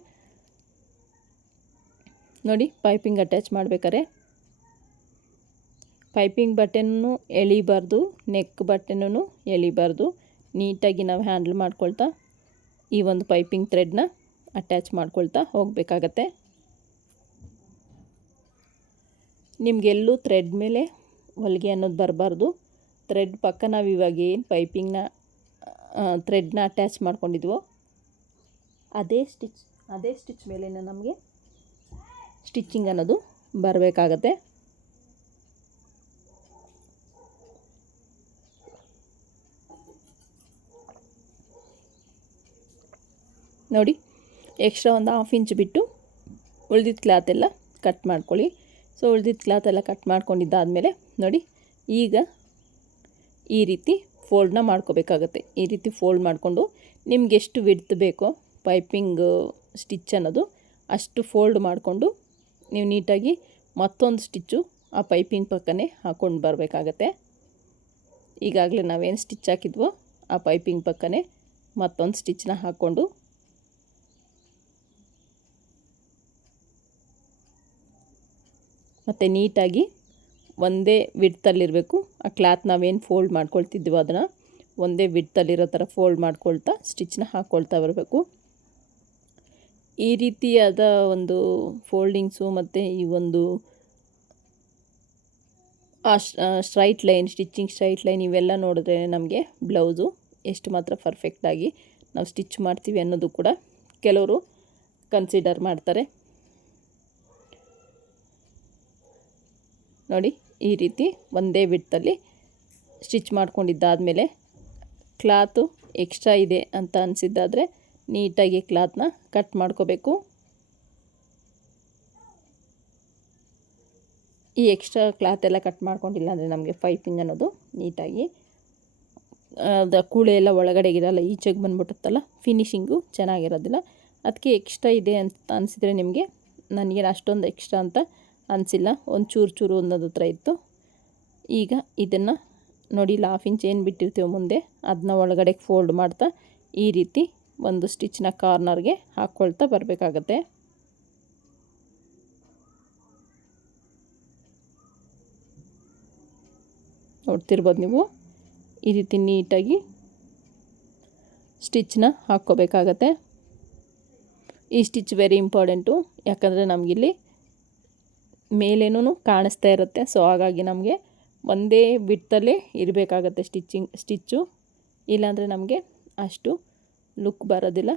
ನೋಡಿ ಪೈಪಿಂಗ್ ಅಟ್ಯಾಚ್ ಮಾಡಬೇಕಾದ್ರೆ ಪೈಪಿಂಗ್ ಬಟ್ಟೆನೂ ಎಳಿಬಾರ್ದು, ನೆಕ್ ಬಟ್ಟೆನೂ ಎಳಿಬಾರ್ದು. ನೀಟಾಗಿ ನಾವು ಹ್ಯಾಂಡಲ್ ಮಾಡ್ಕೊಳ್ತಾ ಈ ಒಂದು ಪೈಪಿಂಗ್ ಥ್ರೆಡ್ನ ಅಟ್ಯಾಚ್ ಮಾಡ್ಕೊಳ್ತಾ ಹೋಗಬೇಕಾಗತ್ತೆ. ನಿಮಗೆಲ್ಲೂ ಥ್ರೆಡ್ ಮೇಲೆ ಹೊಲಿಗೆ ಅನ್ನೋದು ಬರಬಾರ್ದು. ಥ್ರೆಡ್ ಪಕ್ಕ ನಾವು ಇವಾಗ ಏನು ಪೈಪಿಂಗ್ನ ಥ್ರೆಡ್ನ ಅಟ್ಯಾಚ್ ಮಾಡ್ಕೊಂಡಿದ್ವೋ ಅದೇ ಸ್ಟಿಚ್ ಮೇಲೇ ನಮಗೆ ಸ್ಟಿಚ್ಚಿಂಗ್ ಅನ್ನೋದು ಬರಬೇಕಾಗತ್ತೆ. ನೋಡಿ ಎಕ್ಸ್ಟ್ರಾ ಒಂದು 1/2 ಇಂಚ್ ಬಿಟ್ಟು ಉಳ್ದಿದ್ದ ಕ್ಲಾತೆಲ್ಲ ಕಟ್ ಮಾಡ್ಕೊಳ್ಳಿ. ಸೊ ಉಳ್ದಿದ್ದ ಕ್ಲಾತೆಲ್ಲ ಕಟ್ ಮಾಡ್ಕೊಂಡಿದ್ದಾದಮೇಲೆ ನೋಡಿ ಈಗ ಈ ರೀತಿ ಫೋಲ್ಡ್ನ ಮಾಡ್ಕೋಬೇಕಾಗತ್ತೆ. ಈ ರೀತಿ ಫೋಲ್ಡ್ ಮಾಡಿಕೊಂಡು ನಿಮ್ಗೆ ಎಷ್ಟು ವಿಡ್ತ್ ಬೇಕೋ ಪೈಪಿಂಗ್ ಸ್ಟಿಚ್ ಅನ್ನೋದು ಅಷ್ಟು ಫೋಲ್ಡ್ ಮಾಡಿಕೊಂಡು ನೀವು ನೀಟಾಗಿ ಮತ್ತೊಂದು ಸ್ಟಿಚ್ಚು ಆ ಪೈಪಿಂಗ್ ಪಕ್ಕನೇ ಹಾಕ್ಕೊಂಡು ಬರಬೇಕಾಗತ್ತೆ. ಈಗಾಗಲೇ ನಾವೇನು ಸ್ಟಿಚ್ ಹಾಕಿದ್ವೋ ಆ ಪೈಪಿಂಗ್ ಪಕ್ಕನೇ ಮತ್ತೊಂದು ಸ್ಟಿಚ್ನ ಹಾಕ್ಕೊಂಡು ಮತ್ತು ನೀಟಾಗಿ ಒಂದೇ ವಿಡ್ತಲ್ಲಿರಬೇಕು. ಆ ಕ್ಲಾತ್ ನಾವೇನು ಫೋಲ್ಡ್ ಮಾಡ್ಕೊಳ್ತಿದ್ವೋ ಅದನ್ನು ಒಂದೇ ವಿಡ್ತಲ್ಲಿರೋ ಥರ ಫೋಲ್ಡ್ ಮಾಡ್ಕೊಳ್ತಾ ಸ್ಟಿಚ್ನ ಹಾಕ್ಕೊಳ್ತಾ ಬರಬೇಕು. ಈ ರೀತಿಯಾದ ಒಂದು ಫೋಲ್ಡಿಂಗ್ಸು ಮತ್ತು ಈ ಒಂದು straight line, stitching straight line ಇವೆಲ್ಲ ನೋಡಿದ್ರೆ ನಮಗೆ ಬ್ಲೌಸು ಎಷ್ಟು ಮಾತ್ರ ಪರ್ಫೆಕ್ಟಾಗಿ ನಾವು ಸ್ಟಿಚ್ ಮಾಡ್ತೀವಿ ಅನ್ನೋದು ಕೂಡ ಕೆಲವರು ಕನ್ಸಿಡರ್ ಮಾಡ್ತಾರೆ. ನೋಡಿ ಈ ರೀತಿ ಒಂದೇ ವಿಡ್ತಲ್ಲಿ ಸ್ಟಿಚ್ ಮಾಡ್ಕೊಂಡಿದ್ದಾದಮೇಲೆ ಕ್ಲಾತು ಎಕ್ಸ್ಟ್ರಾ ಇದೆ ಅಂತ ಅನಿಸಿದ್ದಾದರೆ ನೀಟಾಗಿ ಕ್ಲಾತ್ನ ಕಟ್ ಮಾಡ್ಕೋಬೇಕು. ಈ ಎಕ್ಸ್ಟ್ರಾ ಕ್ಲಾತ್ ಎಲ್ಲ ಕಟ್ ಮಾಡ್ಕೊಂಡಿಲ್ಲ ಅಂದರೆ ನಮಗೆ ಪೈಪಿಂಗ್ ಅನ್ನೋದು ನೀಟಾಗಿ ಅದು ಕೂಳೆ ಎಲ್ಲ ಒಳಗಡೆಗಿರಲ್ಲ, ಈಚೆಗೆ ಬಂದ್ಬಿಡುತ್ತಲ್ಲ, ಫಿನಿಶಿಂಗು ಚೆನ್ನಾಗಿರೋದಿಲ್ಲ. ಅದಕ್ಕೆ ಎಕ್ಸ್ಟ್ರಾ ಇದೆ ಅಂತ ಅನಿಸಿದರೆ ನಿಮಗೆ, ನನಗೇನು ಅಷ್ಟೊಂದು ಎಕ್ಸ್ಟ್ರಾ ಅಂತ ಅನಿಸಿಲ್ಲ, ಒಂದು ಚೂರು ಅನ್ನೋದು ಹತ್ರ ಇತ್ತು. ಈಗ ಇದನ್ನು ನೋಡಿ 1/2 ಇಂಚ್ ಏನು ಬಿಟ್ಟಿರ್ತೀವೋ ಮುಂದೆ ಅದನ್ನ ಒಳಗಡೆ ಫೋಲ್ಡ್ ಮಾಡ್ತಾ ಈ ರೀತಿ ಒಂದು ಸ್ಟಿಚ್ನ ಕಾರ್ನರ್ಗೆ ಹಾಕ್ಕೊಳ್ತಾ ಬರಬೇಕಾಗತ್ತೆ. ನೋಡ್ತಿರ್ಬೋದು ನೀವು, ಈ ರೀತಿ ನೀಟಾಗಿ ಸ್ಟಿಚ್ನ ಹಾಕ್ಕೋಬೇಕಾಗತ್ತೆ. ಈ ಸ್ಟಿಚ್ ವೆರಿ ಇಂಪಾರ್ಟೆಂಟು, ಯಾಕಂದರೆ ನಮಗಿಲ್ಲಿ ಮೇಲೇನೂ ಕಾಣಿಸ್ತಾ ಇರುತ್ತೆ. ಸೊ ಹಾಗಾಗಿ ನಮಗೆ ಒಂದೇ ಬಿಟ್ಟಲ್ಲೇ ಇರಬೇಕಾಗತ್ತೆ ಸ್ಟಿಚ್ಚು, ಇಲ್ಲಾಂದರೆ ನಮಗೆ ಅಷ್ಟು ಲುಕ್ ಬರೋದಿಲ್ಲ.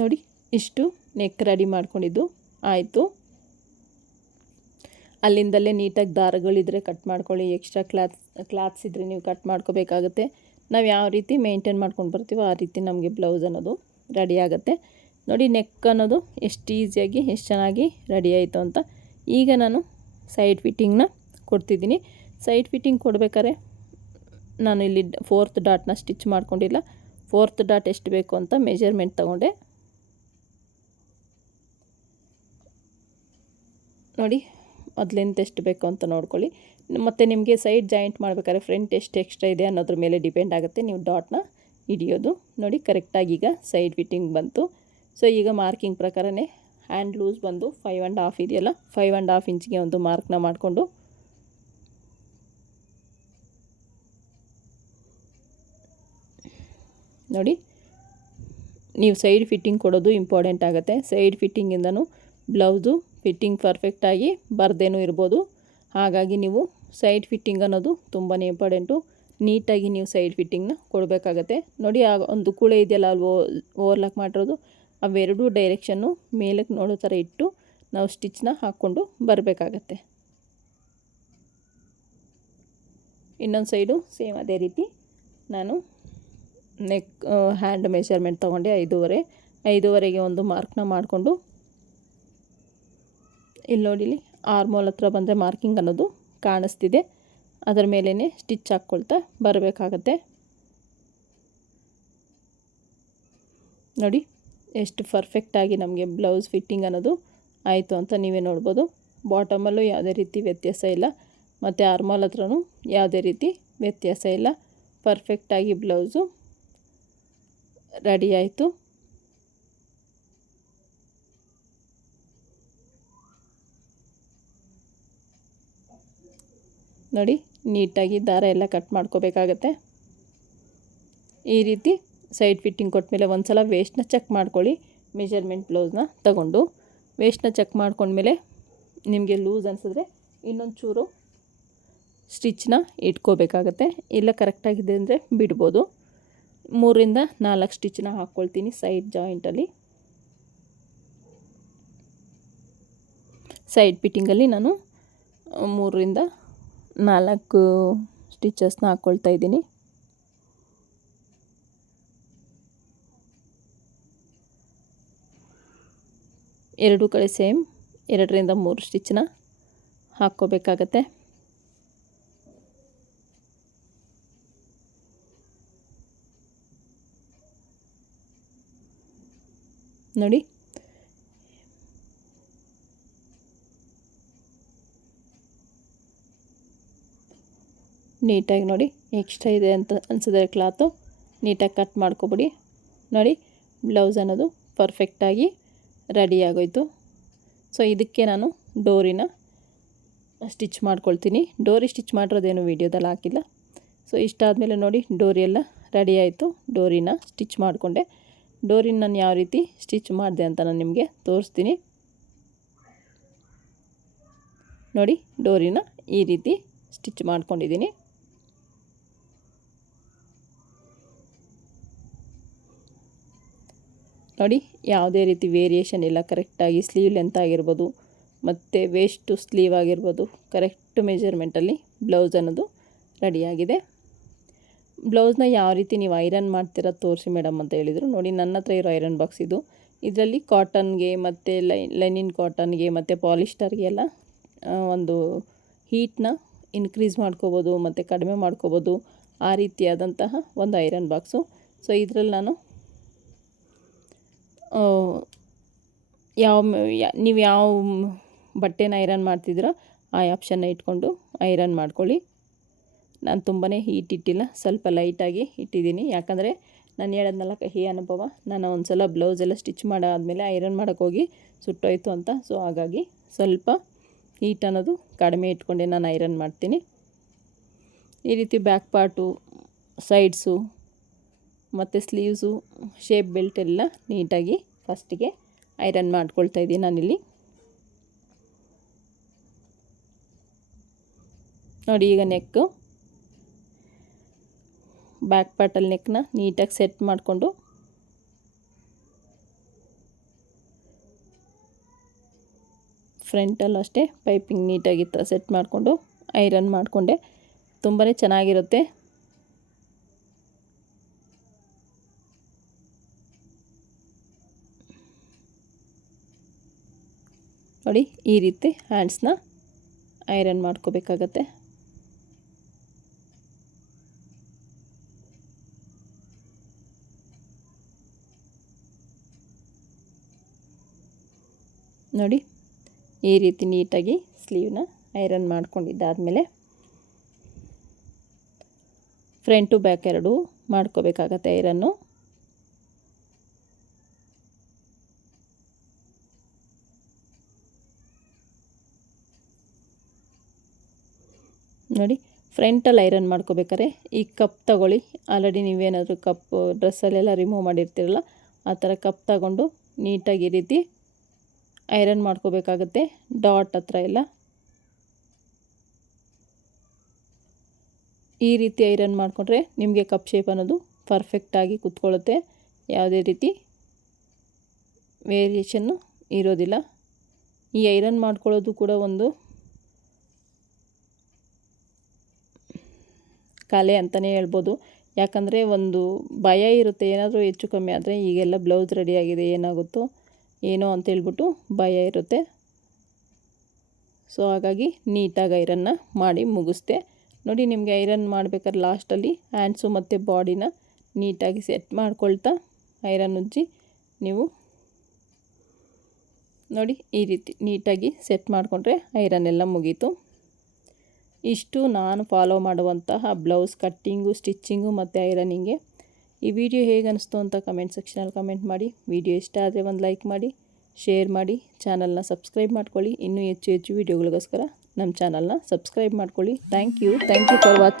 ನೋಡಿ ಇಷ್ಟು ನೆಕ್ ರೆಡಿ ಮಾಡ್ಕೊಂಡಿದ್ದು ಆಯಿತು. ಅಲ್ಲಿಂದಲೇ ನೀಟಾಗಿ ದಾರಗಳಿದ್ರೆ ಕಟ್ ಮಾಡ್ಕೊಳ್ಳಿ. ಎಕ್ಸ್ಟ್ರಾ ಕ್ಲಾತ್ಸ್ ಇದ್ದರೆ ನೀವು ಕಟ್ ಮಾಡ್ಕೋಬೇಕಾಗತ್ತೆ. ನಾವು ಯಾವ ರೀತಿ ಮೇಂಟೈನ್ ಮಾಡ್ಕೊಂಡು ಬರ್ತೀವೋ ಆ ರೀತಿ ನಮಗೆ ಬ್ಲೌಸ್ ಅನ್ನೋದು ರೆಡಿ ಆಗುತ್ತೆ. ನೋಡಿ ನೆಕ್ ಅನ್ನೋದು ಎಷ್ಟು ಈಸಿಯಾಗಿ ಎಷ್ಟು ಚೆನ್ನಾಗಿ ರೆಡಿ ಆಯಿತು ಅಂತ. ಈಗ ನಾನು ಸೈಡ್ ಫಿಟ್ಟಿಂಗ್ನ ಕೊಡ್ತಿದ್ದೀನಿ. ಸೈಡ್ ಫಿಟ್ಟಿಂಗ್ ಕೊಡಬೇಕಾದ್ರೆ ನಾನು ಇಲ್ಲಿ 4th ಡಾಟ್ನ ಸ್ಟಿಚ್ ಮಾಡ್ಕೊಂಡಿಲ್ಲ. 4th ಡಾಟ್ ಎಷ್ಟು ಬೇಕು ಅಂತ ಮೆಜರ್ಮೆಂಟ್ ತಗೊಂಡೆ. ನೋಡಿ ಅದು ಲೆಂತ್ ಎಷ್ಟು ಬೇಕು ಅಂತ ನೋಡ್ಕೊಳ್ಳಿ. ಮತ್ತು ನಿಮಗೆ ಸೈಡ್ ಜಾಯಿಂಟ್ ಮಾಡಬೇಕಾದ್ರೆ ಫ್ರಂಟ್ ಎಷ್ಟು ಎಕ್ಸ್ಟ್ರಾ ಇದೆ ಅನ್ನೋದ್ರ ಮೇಲೆ ಡಿಪೆಂಡ್ ಆಗುತ್ತೆ ನೀವು ಡಾಟ್ನ ಹಿಡಿಯೋದು. ನೋಡಿ ಕರೆಕ್ಟಾಗಿ ಈಗ ಸೈಡ್ ಫಿಟ್ಟಿಂಗ್ ಬಂತು. ಸೊ ಈಗ ಮಾರ್ಕಿಂಗ್ ಪ್ರಕಾರನೇ ಹ್ಯಾಂಡ್ ಲೂಸ್ ಬಂದು 5.5 ಇದೆಯಲ್ಲ, 5.5 ಇಂಚ್ಗೆ ಒಂದು ಮಾರ್ಕ್ನ ಮಾಡಿಕೊಂಡು ನೋಡಿ ನೀವು ಸೈಡ್ ಫಿಟ್ಟಿಂಗ್ ಕೊಡೋದು ಇಂಪಾರ್ಟೆಂಟ್ ಆಗುತ್ತೆ. ಸೈಡ್ ಫಿಟ್ಟಿಂಗಿಂದನೂ ಬ್ಲೌಸು ಫಿಟ್ಟಿಂಗ್ ಪರ್ಫೆಕ್ಟಾಗಿ ಬರ್ದೇನೂ ಇರ್ಬೋದು. ಹಾಗಾಗಿ ನೀವು ಸೈಡ್ ಫಿಟ್ಟಿಂಗ್ ಅನ್ನೋದು ತುಂಬಾ ಇಂಪಾರ್ಟೆಂಟು. ನೀಟಾಗಿ ನೀವು ಸೈಡ್ ಫಿಟ್ಟಿಂಗ್ನ ಕೊಡಬೇಕಾಗತ್ತೆ. ನೋಡಿ ಆಗ ಒಂದು ಕೂಳೆ ಇದೆಯಲ್ಲ ಅಲ್ಲಿ ಓವರ್ಲಾಕ್ ಮಾಡಿರೋದು, ಅವೆರಡೂ ಡೈರೆಕ್ಷನ್ನು ಮೇಲಕ್ಕೆ ನೋಡೋ ಥರ ಇಟ್ಟು ನಾವು ಸ್ಟಿಚ್ನ ಹಾಕ್ಕೊಂಡು ಬರಬೇಕಾಗತ್ತೆ. ಇನ್ನೊಂದು ಸೈಡು ಸೇಮ್ ಅದೇ ರೀತಿ ನಾನು ನೆಕ್ ಹ್ಯಾಂಡ್ ಮೆಷರ್ಮೆಂಟ್ ತೊಗೊಂಡೆ 5.5ಗೆ ಒಂದು ಮಾರ್ಕ್ನ ಮಾಡಿಕೊಂಡು ಇಲ್ಲಿ ನೋಡಿಲಿ ಆರ್ಮೋಲ್ ಹತ್ರ ಬಂದರೆ ಮಾರ್ಕಿಂಗ್ ಅನ್ನೋದು ಕಾಣಿಸ್ತಿದೆ, ಅದರ ಮೇಲೇ ಸ್ಟಿಚ್ ಹಾಕ್ಕೊಳ್ತಾ ಬರಬೇಕಾಗತ್ತೆ. ನೋಡಿ ಎಷ್ಟು ಪರ್ಫೆಕ್ಟಾಗಿ ನಮಗೆ ಬ್ಲೌಸ್ ಫಿಟ್ಟಿಂಗ್ ಅನ್ನೋದು ಆಯಿತು ಅಂತ ನೀವೇ ನೋಡ್ಬೋದು. ಬಾಟಮಲ್ಲೂ ಯಾವುದೇ ರೀತಿ ವ್ಯತ್ಯಾಸ ಇಲ್ಲ ಮತ್ತು ಆರ್ಮೋಲ್ ಹತ್ರನೂ ಯಾವುದೇ ರೀತಿ ವ್ಯತ್ಯಾಸ ಇಲ್ಲ. ಪರ್ಫೆಕ್ಟಾಗಿ ಬ್ಲೌಸು ರೆಡಿ ಆಯಿತು. ನೋಡಿ ನೀಟಾಗಿ ದಾರ ಎಲ್ಲ ಕಟ್ ಮಾಡ್ಕೋಬೇಕಾಗತ್ತೆ. ಈ ರೀತಿ ಸೈಡ್ ಫಿಟ್ಟಿಂಗ್ ಕೊಟ್ಟಮೇಲೆ ಒಂದು ಸಲ ವೇಸ್ಟ್ನ ಚೆಕ್ ಮಾಡ್ಕೊಳ್ಳಿ. ಮೆಜರ್ಮೆಂಟ್ ಬ್ಲೌಸ್ನ ತಗೊಂಡು ವೇಸ್ಟ್ನ ಚೆಕ್ ಮಾಡ್ಕೊಂಡ್ಮೇಲೆ ನಿಮಗೆ ಲೂಸ್ ಅನಿಸಿದ್ರೆ ಇನ್ನೊಂದು ಚೂರು ಸ್ಟಿಚ್ನ ಇಟ್ಕೋಬೇಕಾಗತ್ತೆ. ಇಲ್ಲ ಕರೆಕ್ಟಾಗಿದೆ ಅಂದರೆ ಬಿಡ್ಬೋದು. 3ರಿಂದ 4 ಸ್ಟಿಚ್ನ ಹಾಕ್ಕೊಳ್ತೀನಿ ಸೈಡ್ ಜಾಯಿಂಟಲ್ಲಿ. ಸೈಡ್ ಫಿಟ್ಟಿಂಗಲ್ಲಿ ನಾನು 3ರಿಂದ 4 ಸ್ಟಿಚಸ್ನ ಹಾಕ್ಕೊಳ್ತಾ ಇದ್ದೀನಿ. ಎರಡೂ ಕಡೆ ಸೇಮ್ 2ರಿಂದ 3 ಸ್ಟಿಚ್ಚನ್ನ ಹಾಕ್ಕೋಬೇಕಾಗತ್ತೆ. ನೋಡಿ ನೀಟಾಗಿ ನೋಡಿ, ಎಕ್ಸ್ಟ್ರಾ ಇದೆ ಅಂತ ಅನಿಸಿದ್ರೆ ಕ್ಲಾತು ನೀಟಾಗಿ ಕಟ್ ಮಾಡ್ಕೊಬಿಡಿ. ನೋಡಿ ಬ್ಲೌಸ್ ಅನ್ನೋದು ಪರ್ಫೆಕ್ಟಾಗಿ ರೆಡಿ ಆಗೋಯ್ತು. ಸೊ ಇದಕ್ಕೆ ನಾನು ಡೋರಿನ ಸ್ಟಿಚ್ ಮಾಡ್ಕೊಳ್ತೀನಿ. ಡೋರಿ ಸ್ಟಿಚ್ ಮಾಡಿರೋದೇನು ವೀಡಿಯೋದಲ್ಲಿ ಹಾಕಿಲ್ಲ. ಸೊ ಇಷ್ಟಾದಮೇಲೆ ನೋಡಿ ಡೋರಿ ಎಲ್ಲ ರೆಡಿ ಆಯಿತು. ಡೋರಿನ ಸ್ಟಿಚ್ ಮಾಡಿಕೊಂಡೆ. ಡೋರಿನ ನಾನು ಯಾವ ರೀತಿ ಸ್ಟಿಚ್ ಮಾಡಿದೆ ಅಂತ ನಾನು ನಿಮಗೆ ತೋರಿಸ್ತೀನಿ. ನೋಡಿ ಡೋರಿನ ಈ ರೀತಿ ಸ್ಟಿಚ್ ಮಾಡ್ಕೊಂಡಿದ್ದೀನಿ. ನೋಡಿ ಯಾವುದೇ ರೀತಿ ವೇರಿಯೇಷನ್ ಇಲ್ಲ, ಕರೆಕ್ಟಾಗಿ ಸ್ಲೀವ್ ಲೆಂತ್ ಆಗಿರ್ಬೋದು ಮತ್ತು ವೇಸ್ಟ್ ಸ್ಲೀವ್ ಆಗಿರ್ಬೋದು ಕರೆಕ್ಟ್ ಮೆಜರ್ಮೆಂಟಲ್ಲಿ ಬ್ಲೌಸ್ ಅನ್ನೋದು ರೆಡಿಯಾಗಿದೆ. ಬ್ಲೌಸ್ನ ಯಾವ ರೀತಿ ನೀವು ಐರನ್ ಮಾಡ್ತೀರಾ ತೋರಿಸಿ ಮೇಡಮ್ ಅಂತ ಹೇಳಿದರು. ನೋಡಿ ನನ್ನ ಹತ್ರ ಇರೋ ಐರನ್ ಬಾಕ್ಸ್ ಇದು. ಇದರಲ್ಲಿ ಕಾಟನ್ಗೆ ಮತ್ತು ಲೈನಿನ್ ಕಾಟನ್ಗೆ ಮತ್ತು ಪಾಲಿಸ್ಟರ್ಗೆ ಎಲ್ಲ ಒಂದು ಹೀಟ್ನ ಇನ್ಕ್ರೀಸ್ ಮಾಡ್ಕೋಬೋದು ಮತ್ತು ಕಡಿಮೆ ಮಾಡ್ಕೋಬೋದು, ಆ ರೀತಿಯಾದಂತಹ ಒಂದು ಐರನ್ ಬಾಕ್ಸು. ಸೊ ಇದರಲ್ಲಿ ನಾನು ನೀವು ಯಾವ ಬಟ್ಟೆನ ಐರನ್ ಮಾಡ್ತಿದ್ದೀರೋ ಆ ಆಪ್ಷನ್ನ ಇಟ್ಕೊಂಡು ಐರನ್ ಮಾಡ್ಕೊಳ್ಳಿ. ನಾನು ತುಂಬಾ ಹೀಟ್ ಇಟ್ಟಿಲ್ಲ, ಸ್ವಲ್ಪ ಲೈಟಾಗಿ ಇಟ್ಟಿದ್ದೀನಿ. ಯಾಕಂದರೆ ನಾನು ಹೇಳಿದ್ನಲ್ಲ ಕಹಿ ಅನುಭವ, ನಾನು ಒಂದು ಸಲ ಬ್ಲೌಸ್ ಎಲ್ಲ ಸ್ಟಿಚ್ ಮಾಡಾದಮೇಲೆ ಐರನ್ ಮಾಡೋಕ್ಕೋಗಿ ಸುಟ್ಟೋಯ್ತು ಅಂತ. ಸೊ ಹಾಗಾಗಿ ಸ್ವಲ್ಪ ಹೀಟ್ ಅನ್ನೋದು ಕಡಿಮೆ ಇಟ್ಕೊಂಡೆ ನಾನು ಐರನ್ ಮಾಡ್ತೀನಿ. ಈ ರೀತಿ ಬ್ಯಾಕ್ ಪಾರ್ಟು, ಸೈಡ್ಸು ಮತ್ತು ಸ್ಲೀವ್ಸು, ಶೇಪ್ ಬೆಲ್ಟ್ ಎಲ್ಲ ನೀಟಾಗಿ ಫಸ್ಟಿಗೆ ಐರನ್ ಮಾಡ್ಕೊಳ್ತಾ ಇದ್ದೀನಿ ನಾನಿಲ್ಲಿ. ನೋಡಿ ಈಗ ನೆಕ್ಕು, ಬ್ಯಾಕ್ ಪಾರ್ಟಲ್ಲಿ ನೆಕ್ನ ನೀಟಾಗಿ ಸೆಟ್ ಮಾಡಿಕೊಂಡು ಫ್ರಂಟಲ್ಲೂ ಅಷ್ಟೇ ಪೈಪಿಂಗ್ ನೀಟಾಗಿ ಸೆಟ್ ಮಾಡಿಕೊಂಡು ಐರನ್ ಮಾಡಿಕೊಂಡೆ. ತುಂಬಾ ಚೆನ್ನಾಗಿರುತ್ತೆ. ನೋಡಿ ಈ ರೀತಿ ಹ್ಯಾಂಡ್ಸ್ನ ಐರನ್ ಮಾಡ್ಕೋಬೇಕಾಗತ್ತೆ. ನೋಡಿ ಈ ರೀತಿ ನೀಟಾಗಿ ಸ್ಲೀವ್ನ ಐರನ್ ಮಾಡ್ಕೊಂಡಿದ್ದಾದಮೇಲೆ ಫ್ರಂಟು ಬ್ಯಾಕ್ ಎರಡೂ ಮಾಡ್ಕೋಬೇಕಾಗತ್ತೆ ಐರನ್ನು. ನೋಡಿ ಫ್ರಂಟಲ್ಲಿ ಐರನ್ ಮಾಡ್ಕೋಬೇಕಾದ್ರೆ ಈ ಕಪ್ ತಗೊಳ್ಳಿ. ಆಲ್ರೆಡಿ ನೀವೇನಾದರೂ ಕಪ್ ಡ್ರೆಸ್ಸಲ್ಲೆಲ್ಲ ರಿಮೂವ್ ಮಾಡಿರ್ತೀರಲ್ಲ, ಆ ಥರ ಕಪ್ ತಗೊಂಡು ನೀಟಾಗಿ ಈ ರೀತಿ ಐರನ್ ಮಾಡ್ಕೋಬೇಕಾಗತ್ತೆ. ಡಾಟ್ ಹತ್ರ ಎಲ್ಲ ಈ ರೀತಿ ಐರನ್ ಮಾಡಿಕೊಂಡ್ರೆ ನಿಮಗೆ ಕಪ್ ಶೇಪ್ ಅನ್ನೋದು ಪರ್ಫೆಕ್ಟಾಗಿ ಕೂತ್ಕೊಳ್ಳುತ್ತೆ. ಯಾವುದೇ ರೀತಿ ವೇರಿಯೇಷನ್ನು ಇರೋದಿಲ್ಲ. ಈ ಐರನ್ ಮಾಡ್ಕೊಳ್ಳೋದು ಕೂಡ ಒಂದು ಕಲೆ ಅಂತಲೇ ಹೇಳ್ಬೋದು. ಯಾಕಂದರೆ ಒಂದು ಭಯ ಇರುತ್ತೆ, ಏನಾದರೂ ಹೆಚ್ಚು ಕಮ್ಮಿ ಆದರೆ ಈಗೆಲ್ಲ ಬ್ಲೌಸ್ ರೆಡಿಯಾಗಿದೆ ಏನಾಗುತ್ತೋ ಏನೋ ಅಂತೇಳ್ಬಿಟ್ಟು ಭಯ ಇರುತ್ತೆ. ಸೊ ಹಾಗಾಗಿ ನೀಟಾಗಿ ಐರನ್ನ ಮಾಡಿ ಮುಗಿಸ್ದೆ. ನೋಡಿ ನಿಮಗೆ ಐರನ್ ಮಾಡಬೇಕಾದ್ರೆ ಲಾಸ್ಟಲ್ಲಿ ಹ್ಯಾಂಡ್ಸು ಮತ್ತು ಬಾಡಿನ ನೀಟಾಗಿ ಸೆಟ್ ಮಾಡ್ಕೊಳ್ತಾ ಐರನ್ ಉಜ್ಜಿ ನೀವು ನೋಡಿ ಈ ರೀತಿ ನೀಟಾಗಿ ಸೆಟ್ ಮಾಡಿಕೊಂಡ್ರೆ ಐರನ್ ಎಲ್ಲ ಮುಗೀತು. ಇಷ್ಟು ನಾನು ಫಾಲೋ ಮಾಡುವಂತಹ ಬ್ಲೌಸ್ ಕಟ್ಟಿಂಗು, ಸ್ಟಿಚ್ಚಿಂಗು ಮತ್ತು ಐರನಿಂಗೆ. ಈ ವಿಡಿಯೋ ಹೇಗೆ ಅನಿಸ್ತು ಅಂತ ಕಮೆಂಟ್ ಸೆಕ್ಷನಲ್ಲಿ ಕಮೆಂಟ್ ಮಾಡಿ. ವಿಡಿಯೋ ಇಷ್ಟ ಆದರೆ ಒಂದು ಲೈಕ್ ಮಾಡಿ, ಶೇರ್ ಮಾಡಿ, ಚಾನಲ್ನ ಸಬ್ಸ್ಕ್ರೈಬ್ ಮಾಡ್ಕೊಳ್ಳಿ. ಇನ್ನೂ ಹೆಚ್ಚು ಹೆಚ್ಚು ವೀಡಿಯೋಗಳಿಗೋಸ್ಕರ ನಮ್ಮ ಚಾನಲ್ನ ಸಬ್ಸ್ಕ್ರೈಬ್ ಮಾಡ್ಕೊಳ್ಳಿ. Thank you for watching.